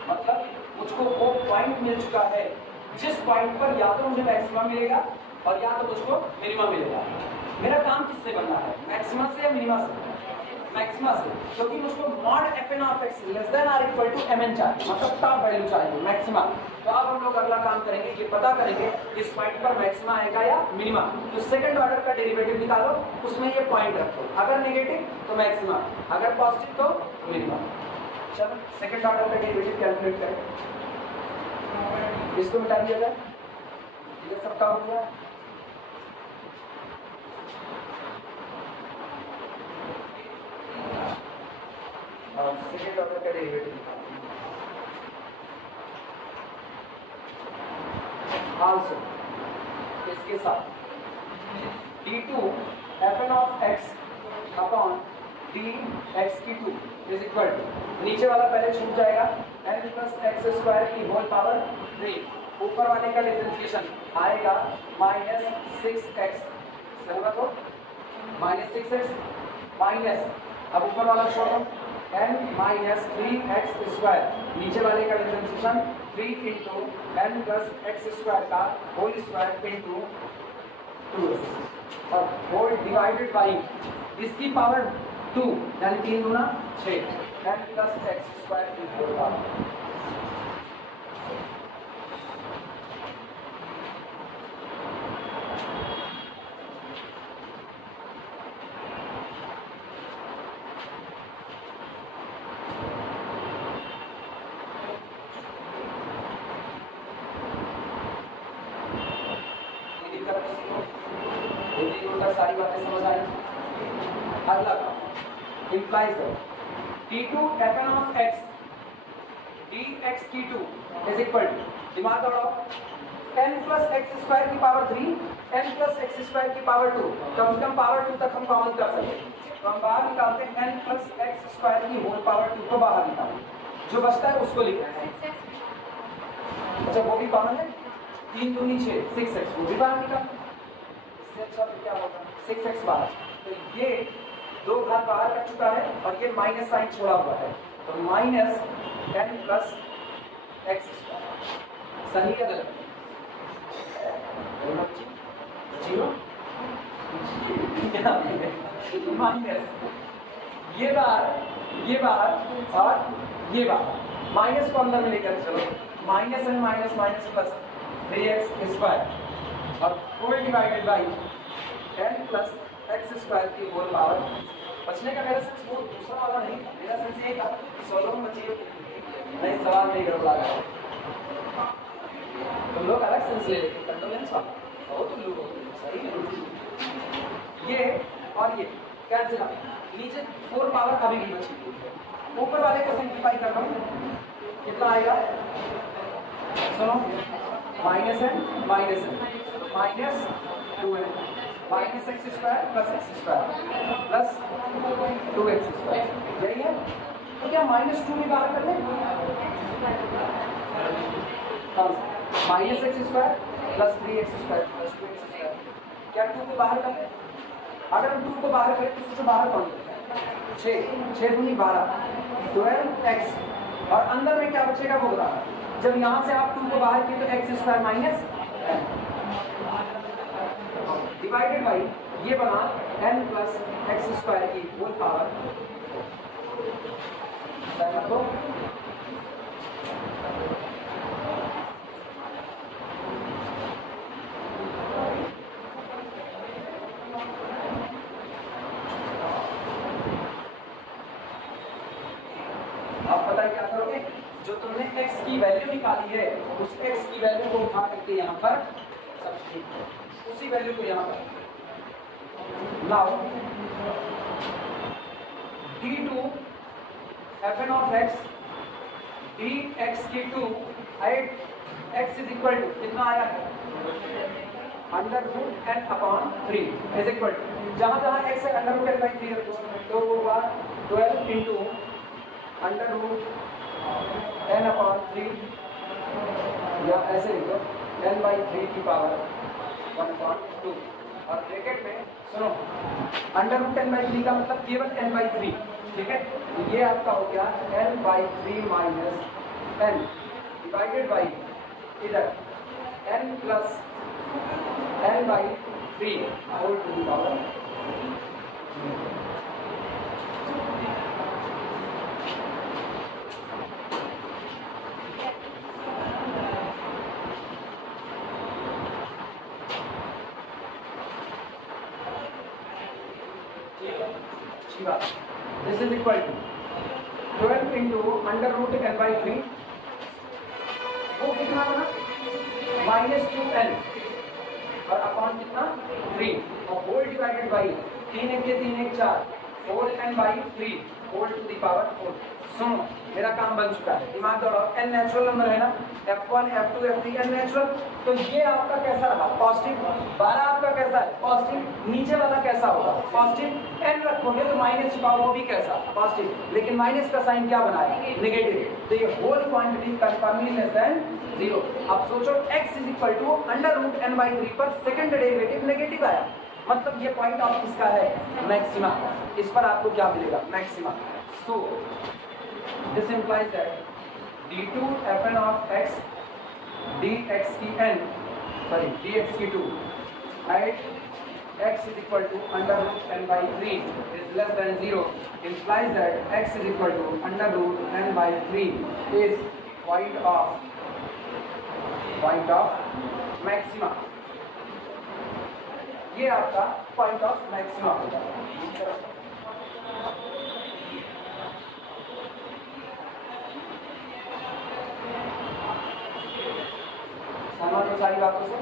मतलब मुझको वो पॉइंट मिल चुका है जिस पॉइंट पर या तो मुझे मैक्सिमा मिलेगा और या तो मुझको मिनिमा मिलेगा। मेरा काम किससे बनना है, मैक्सिमा से या मिनिमा से? मैक्सिमा से, क्योंकि मुझको mod fn of x less than or equal to mn चाहिए, मतलब टॉप वैल्यू चाहिए मैक्सिमा। तो अब हम लोग अगला काम करेंगे, ये पता करेंगे इस पॉइंट पर मैक्सिमा आएगा या मिनिमा। तो सेकंड ऑर्डर का डेरिवेटिव निकालो, उसमें ये पॉइंट रखो, अगर नेगेटिव तो मैक्सिमा, अगर पॉजिटिव तो मिनिमा। चलो सेकंड ऑर्डर का डेरिवेटिव कैलकुलेट करें, इसको मिटा दिया जाए, ये सबका हो गया। सेकंड ऑर्डर का डेरिवेटिव आल्सो इसके साथ d2 fn of x upon dx की 2 इज इक्वल टू, नीचे वाला पहले छूट जाएगा, n प्लस एक्स स्क्वायर की होल पावर 3, ऊपर वाले का डिफरेंशिएशन आएगा माइनस 6x, सहमत हो? माइनस 6x माइनस, अब ऊपर वाला छोड़ो, n माइनस 3x स्क्वायर, नीचे वाले का differentiation 3 into n plus x square का होल स्क्वायर इंटू 2 और होल डिवाइडेड बाई इसकी पावर 2, यानी 3 गुना 6, n प्लस एक्स स्क्वायर की होल पावर। सारी बातें समझ आई। अगला implies that t2 fn of x dx की 2 is equal to, दिमाग दौड़ाओ, n प्लस एक्स स्क्वायर की power 3, n plus x square की पावर 2, कम से कम पावर 2 तक हम कॉमन कर सकते हैं, तो हम बाहर निकालते हैं n प्लस एक्स स्क्वायर की होल पावर 2 को बाहर निकालते हैं, जो बचता है उसको लिखना है। अच्छा वो भी कॉमन है, 3 दूनी 6, 6x वो भी बाहर निकालते हैं, इससे अच्छा फिर क्या होगा 6x बाहर, तो ये दो घात बाहर कर चुका है और ये माइनस साइन छोड़ा हुआ है, तो minus n plus x square, सही है गलत? जीरो माइनस ये बाहर और ये बाहर, माइनस को अंदर में लेकर चलो, minus n minus minus plus 3x square और whole divided by n plus x square की होल पावर। बचने का मेरा सेंस वो दूसरा वाला नहीं, मेरा सेंस ये था सोलो में बचिए नहीं, सवाल नहीं गड़बड़ा है, तुम लोग अलग सेंस ले लेते कंडोलेंस वाला बहुत तुम लोग सही है। ये और ये कैंसिल, नीचे 4 पावर अभी भी बची, ऊपर वाले को सिंप्लीफाई कर रहा हूँ, कितना आएगा सुनो, minus n minus 2n minus x square plus x square plus 2x square, यही है। तो क्या माइनस 2 भी बाहर कर लें, minus x square plus 3x square plus 2x square, क्या 2 को बाहर कर लें? अगर हम 2 को बाहर करें तो उसको बाहर कौन करता है, 6 दूनी 12 12x, और अंदर में क्या बचेगा वो बताना। जब यहाँ से आप 2 को बाहर किए तो x square minus divided by ये बना n प्लस एक्स स्क्वायर की होल पावर, की वैल्यू निकाली है उस x की वैल्यू को उठा करके यहाँ पर सब्स्टिट्यूट, उसी वैल्यू को यहाँ पर now d2 fn of x dx/2 at x is equal to कितना आया है √n/3 इज इक्वल टू जहां जहां x है √n/3 रखो तो वो हुआ 12 इंटू √n/3 या ऐसे लिखो n/3 की पावर 1/2 और ब्रैकेट में सुनो √n/3 का मतलब केवल n/3, ठीक है। ये आपका हो गया n/3 minus n divided by इधर n प्लस n/3 whole to the power. This is equal to 12 into √n/3 वो कितना बना -2n और अपॉन कितना 3 और whole divided by 3 1 3 1 4 4n/3 whole to the power 4। सुनो मेरा काम बन चुका है, दिमाग दौड़ाओ। n नेचुरल नंबर है ना, f1 f2 f3 n natural, तो ये आपका कैसा रहा पॉजिटिव, 12 आपका कैसा है पॉजिटिव, नीचे वाला कैसा होगा पॉजिटिव, n रखोगे तो माइनस का वो भी कैसा पॉजिटिव, लेकिन माइनस का साइन क्या बनाया नेगेटिव, तो ये whole quantity confirmly less than 0। अब सोचो x is equal to √n/3 पर सेकंड डेरिवेटिव नेगेटिव आया, मतलब ये पॉइंट ऑफ किसका है मैक्सिमा, इस पर आपको क्या मिलेगा maxima. So this implies that d2 fn of x dx/2 at x is equal to √n/3 is less than 0 implies that x is equal to √n/3 is point of maxima। ये आपका पॉइंट ऑफ मैक्सिमा होगा। समझ लो सारी बातों से,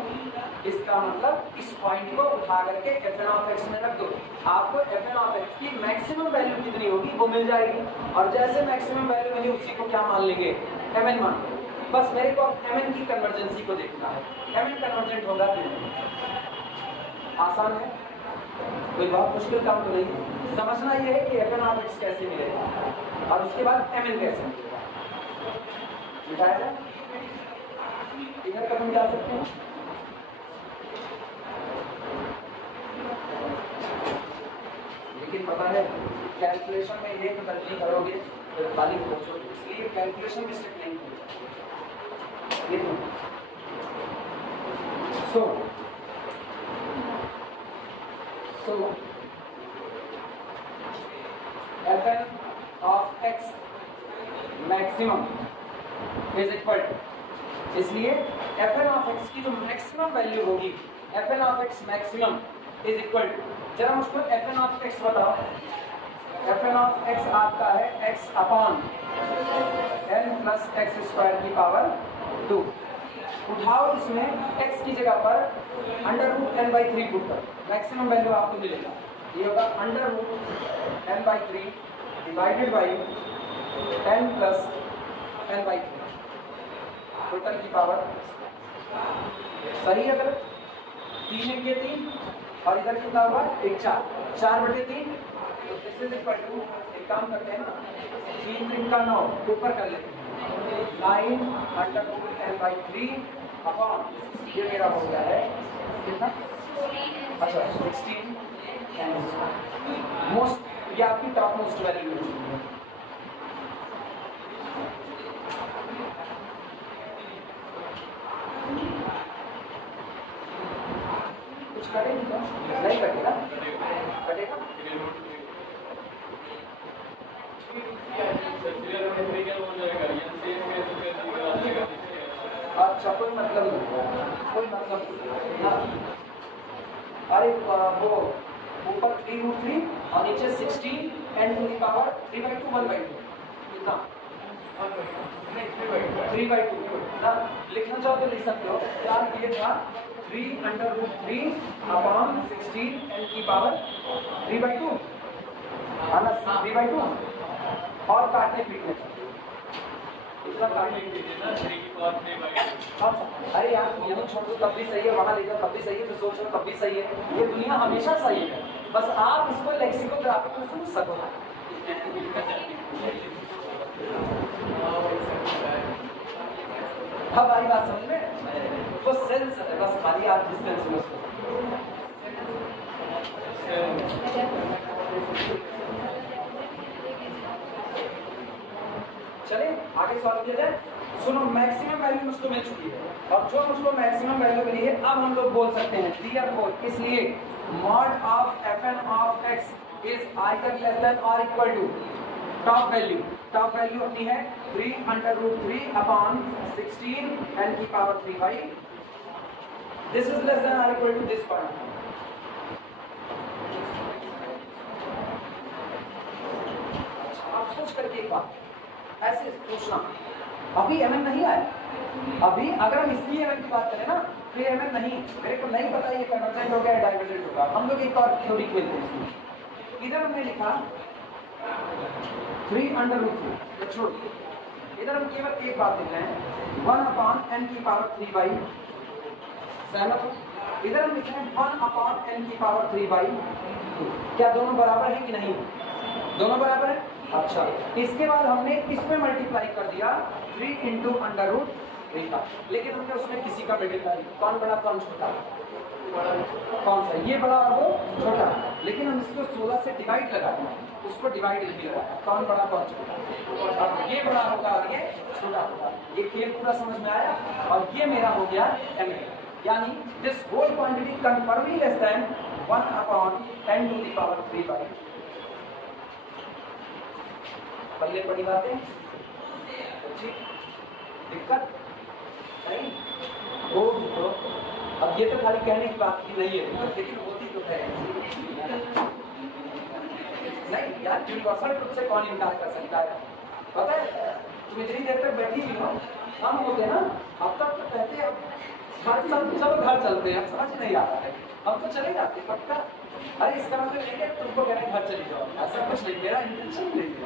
इसका मतलब इस पॉइंट को उठा करके fn of x में रख दो, आपको fn of x की मैक्सिमम वैल्यू कितनी होगी वो मिल जाएगी, और जैसे मैक्सिमम वैल्यू मिली उसी को क्या मान लेंगे mn मान लो। बस मेरे को mn की कन्वर्जेंसी को देखना है, mn कन्वर्जेंट होगा कि नहीं, आसान है, कोई बहुत मुश्किल काम तो नहीं। समझना ये है कि fn of x कैसे मिलेगा और उसके बाद mn कैसे मिलेगा, मिटाया जाए इधर कदम जा सकते हैं। लेकिन पता है कैलकुलेशन में एक गलती करोगे तो खाली पहुंचोगे, इसलिए कैलकुलेशन मिस्टेक नहीं होगी। So fn of x maximum is equal to, इसलिए fn of x की जो मैक्सिमम वैल्यू होगी fn of x maximum is equal to, जरा मुझको fn of x बताओ। fn of x आपका है x upon n plus x square की पावर 2। उठाओ इसमें x की जगह पर √n/3 पुट करो, मैक्सिमम वैल्यू आपको मिलेगा, ये होगा √n/3 डिवाइडेड बाई n प्लस n/3 टोटल की पावर सही है। अगर 3 1 3 और इधर कितना हुआ 1 4 4/3, तो दिस इज इक्वल टू, एक काम करते हैं ना 3 3 का 9 ऊपर कर लेते हैं 9 √n/3 अपॉन ये मेरा हो गया है कितना, अच्छा 16 मोस्ट, ये आपकी टॉप मोस्ट वैल्यू है। कुछ करेंगे क्या नहीं कटेगा, कटेगा अच्छा कोई मतलब नहीं, कोई मतलब नहीं। अरे वो ऊपर 3√3 और नीचे 16 n टू द पावर 3/2 1/2 कितना 3/2 ना लिखना चाहो तो लिख सकते हो। क्या ये था 3√3 अपॉन 16 n की पावर 3/2 आना 3/2 और काटने पीटने इतना काटने पीटने ना 3 की पावर 3/2। अरे यार ये तो छोड़ दो तब भी सही है, वहां ले जाओ तब भी सही है, तो सोच लो तब भी सही है। ये दुनिया हमेशा सही है, बस आप इसको लेक्सिकोग्राफी में समझ सको। अब आई बात समझ में, वो सेंस है बस खाली आप जिस सेंस में उसको चले आगे सॉल्व किया जाए। सुनो मैक्सिमम वैल्यू मुझको मिल चुकी है और जो मुझको मैक्सिमम वैल्यू मिली है अब हम लोग बोल सकते हैं therefore इसलिए mod of fn of x is either less than or equal to top value अपनी है 3√3 अपॉन 16 n की power 3/, this is less then और इक्वल टू दिस पॉइंट। आप सोच करके एक बात ऐसे सोचना, अभी mn नहीं आया, अभी अगर हम इसकी mn की बात करें ना तो ये mn नहीं, मेरे को नहीं पता ये कन्वर्जेंट हो गया या डाइवर्जेंट होगा। हम लोग एक और थ्योरी खेलते हैं इसमें। इधर हमने लिखा 3√3 छोड़, इधर हम केवल एक बात लिख रहे हैं 1 अपॉन n की पावर 3/, सहमत हो? इधर हम लिख रहे हैं 1 अपॉन n की पावर 3/2। क्या दोनों बराबर है कि नहीं? दोनों बराबर है। अच्छा, इसके बाद हमने इसमें मल्टीप्लाई कर दिया 3 × √3 का, लेकिन हमने उसमें किसी का मल्टीप्लाई, कौन बड़ा कौन छोटा, कौन सा ये बड़ा और वो छोटा, लेकिन हम इसको 16 से डिवाइड लगाते हैं, उसको डिवाइड नहीं लगाया, कौन बड़ा कौन छोटा। अब ये बड़ा होगा और ये छोटा होगा। ये खेल पूरा समझ में आया? और ये मेरा हो गया m, यानी this whole quantity confirmly less than 1 upon 10 to the power 3/। पहले पढ़ी बातें ठीक, दिक्कत नहीं हो तो अब ये तो खाली कहने की बात की नहीं है, लेकिन होती तो है नहीं यार। यूनिवर्सल ट्रुथ से कौन इनकार कर सकता है? पता है तुम इतनी देर तक बैठी हुई हो, हम होते ना अब तक तो कहते अब घर चलते, चलो घर चलते हैं, समझ नहीं आता है, हम तो चले जाते पक्का। अरे इसका मतलब नहीं है तुमको कहने घर चली जाओ, ऐसा कुछ नहीं, मेरा इंटेंशन नहीं है।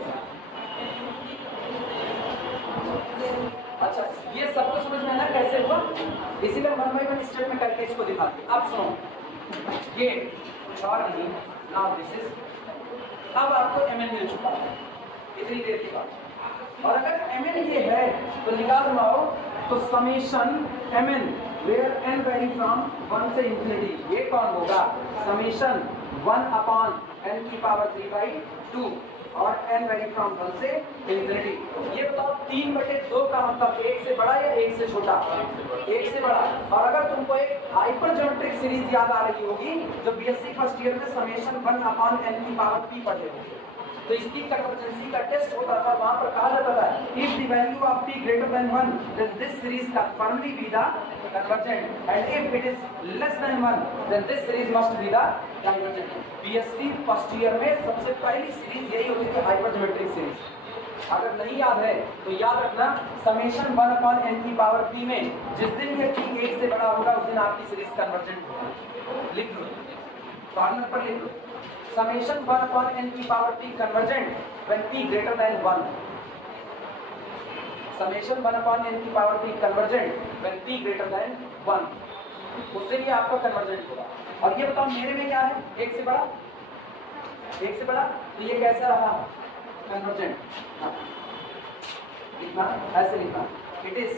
अच्छा ये सबको समझ में आना कैसे हुआ, इसीलिए 1 by 1 स्टेप में करके इसको दिखाते। अब सुनो, ये कुछ और नहीं, नाउ दिस इज, अब आपको mn मिल चुका है इतनी देर के बाद, और अगर mn ये है तो निकाल बनाओ तो summation mn where n vary from 1 से इंफिनिटी, ये कौन होगा? समेशन 1 अपॉन n की पावर 3/2 और n वैरी फ्रॉम 1 से इंफिनिटी। ये बताओ 3/2 का मतलब 1 से बड़ा या 1 से छोटा? 1 से बड़ा। और अगर तुमको एक हाइपरज्योमेट्रिक सीरीज याद आ रही होगी जो बीएससी फर्स्ट ईयर में समेशन 1 अपॉन n की पावर p पढ़े होंगे, तो इसकी कन्वर्जेंसी का टेस्ट होता था, वहां पर कहा जाता था if the value of p greater than 1 then this series confirmly be the convergent and if it is less than 1 then this series must be the divergent. BSc first year में सबसे पहली सीरीज यही होती थी, हाइपरज्योमेट्रिक सीरीज। अगर नहीं याद है तो याद रखना समेशन 1 अपॉन n की पावर p में जिस दिन ये p 1 से बड़ा होगा उस दिन आपकी सीरीज कन्वर्जेंट होगी। लिख लो, कॉर्नर पर लिख लो, समेशन 1 अपॉन n की power p convergent when p greater than 1। Summation 1 upon n की power p convergent when p greater than 1, उस दिन ये आपका कन्वर्जेंट होगा। और ये बताओ मेरे में क्या है? 1 से बड़ा, 1 से बड़ा, तो ये कैसा रहा? कन्वर्जेंट। लिखना ऐसे लिखना, it is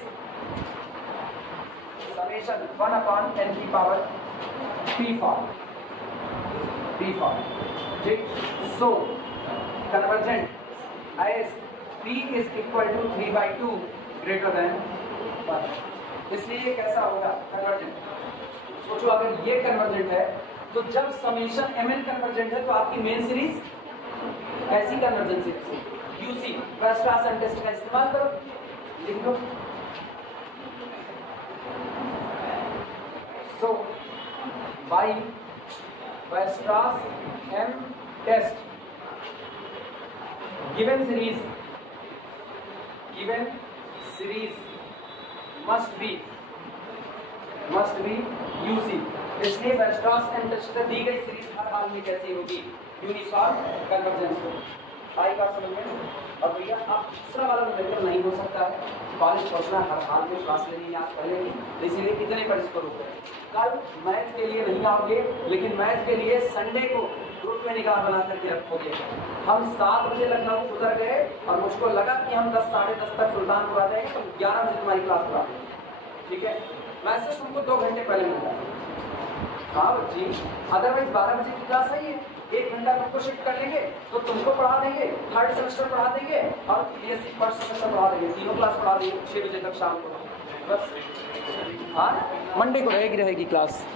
summation 1 upon n की पावर p फॉर्म, ठीक। So convergent as p is equal to 3/2 greater than 1, इसलिए ये कैसा होगा? कन्वर्जेंट। सोचो अगर ये कन्वर्जेंट है तो जब समेशन mn कन्वर्जेंट है तो आपकी मेन सीरीज कैसी convergency? UC Weierstrass M test का इस्तेमाल करो, लिख लो। So by Weierstrass M test given given series must be UC. इसलिए वेस्ट्रॉस एंड टचलर दी गई सीरीज हर हाल में कैसी होगी, यूनिफॉर्म कन्वर्जेंस होगी। आई बात समझ में? और भैया आप तीसरा वाला न्यूमेरिकल नहीं हो सकता है, कॉलेज पहुंचना हर हाल में, क्लास लेनी आप पढ़ेंगे, तो इसीलिए कितने पर इसको रोक रहे हैं। कल मैथ के लिए नहीं आओगे, लेकिन मैथ के लिए संडे को ग्रुप में निगाह बना करके रखोगे। हम 7 बजे लखनऊ उतर गए और मुझको लगा कि हम 10 साढ़े 10 तक सुल्तानपुर आ जाएंगे, तो 11 बजे तुम्हारी क्लास करा देंगे, ठीक है? मैसेज तुमको 2 घंटे पहले मिलता है। हाँ बच्ची, अदरवाइज 12 बजे की क्लास है, ये 1 घंटा तुमको शिफ्ट कर लेंगे तो तुमको पढ़ा देंगे, 3rd सेमेस्टर पढ़ा देंगे और बीएससी 1st सेमेस्टर पढ़ा देंगे, तीनों क्लास पढ़ा देंगे 6 बजे तक शाम को। बस हाँ, मंडे को रहेगी क्लास।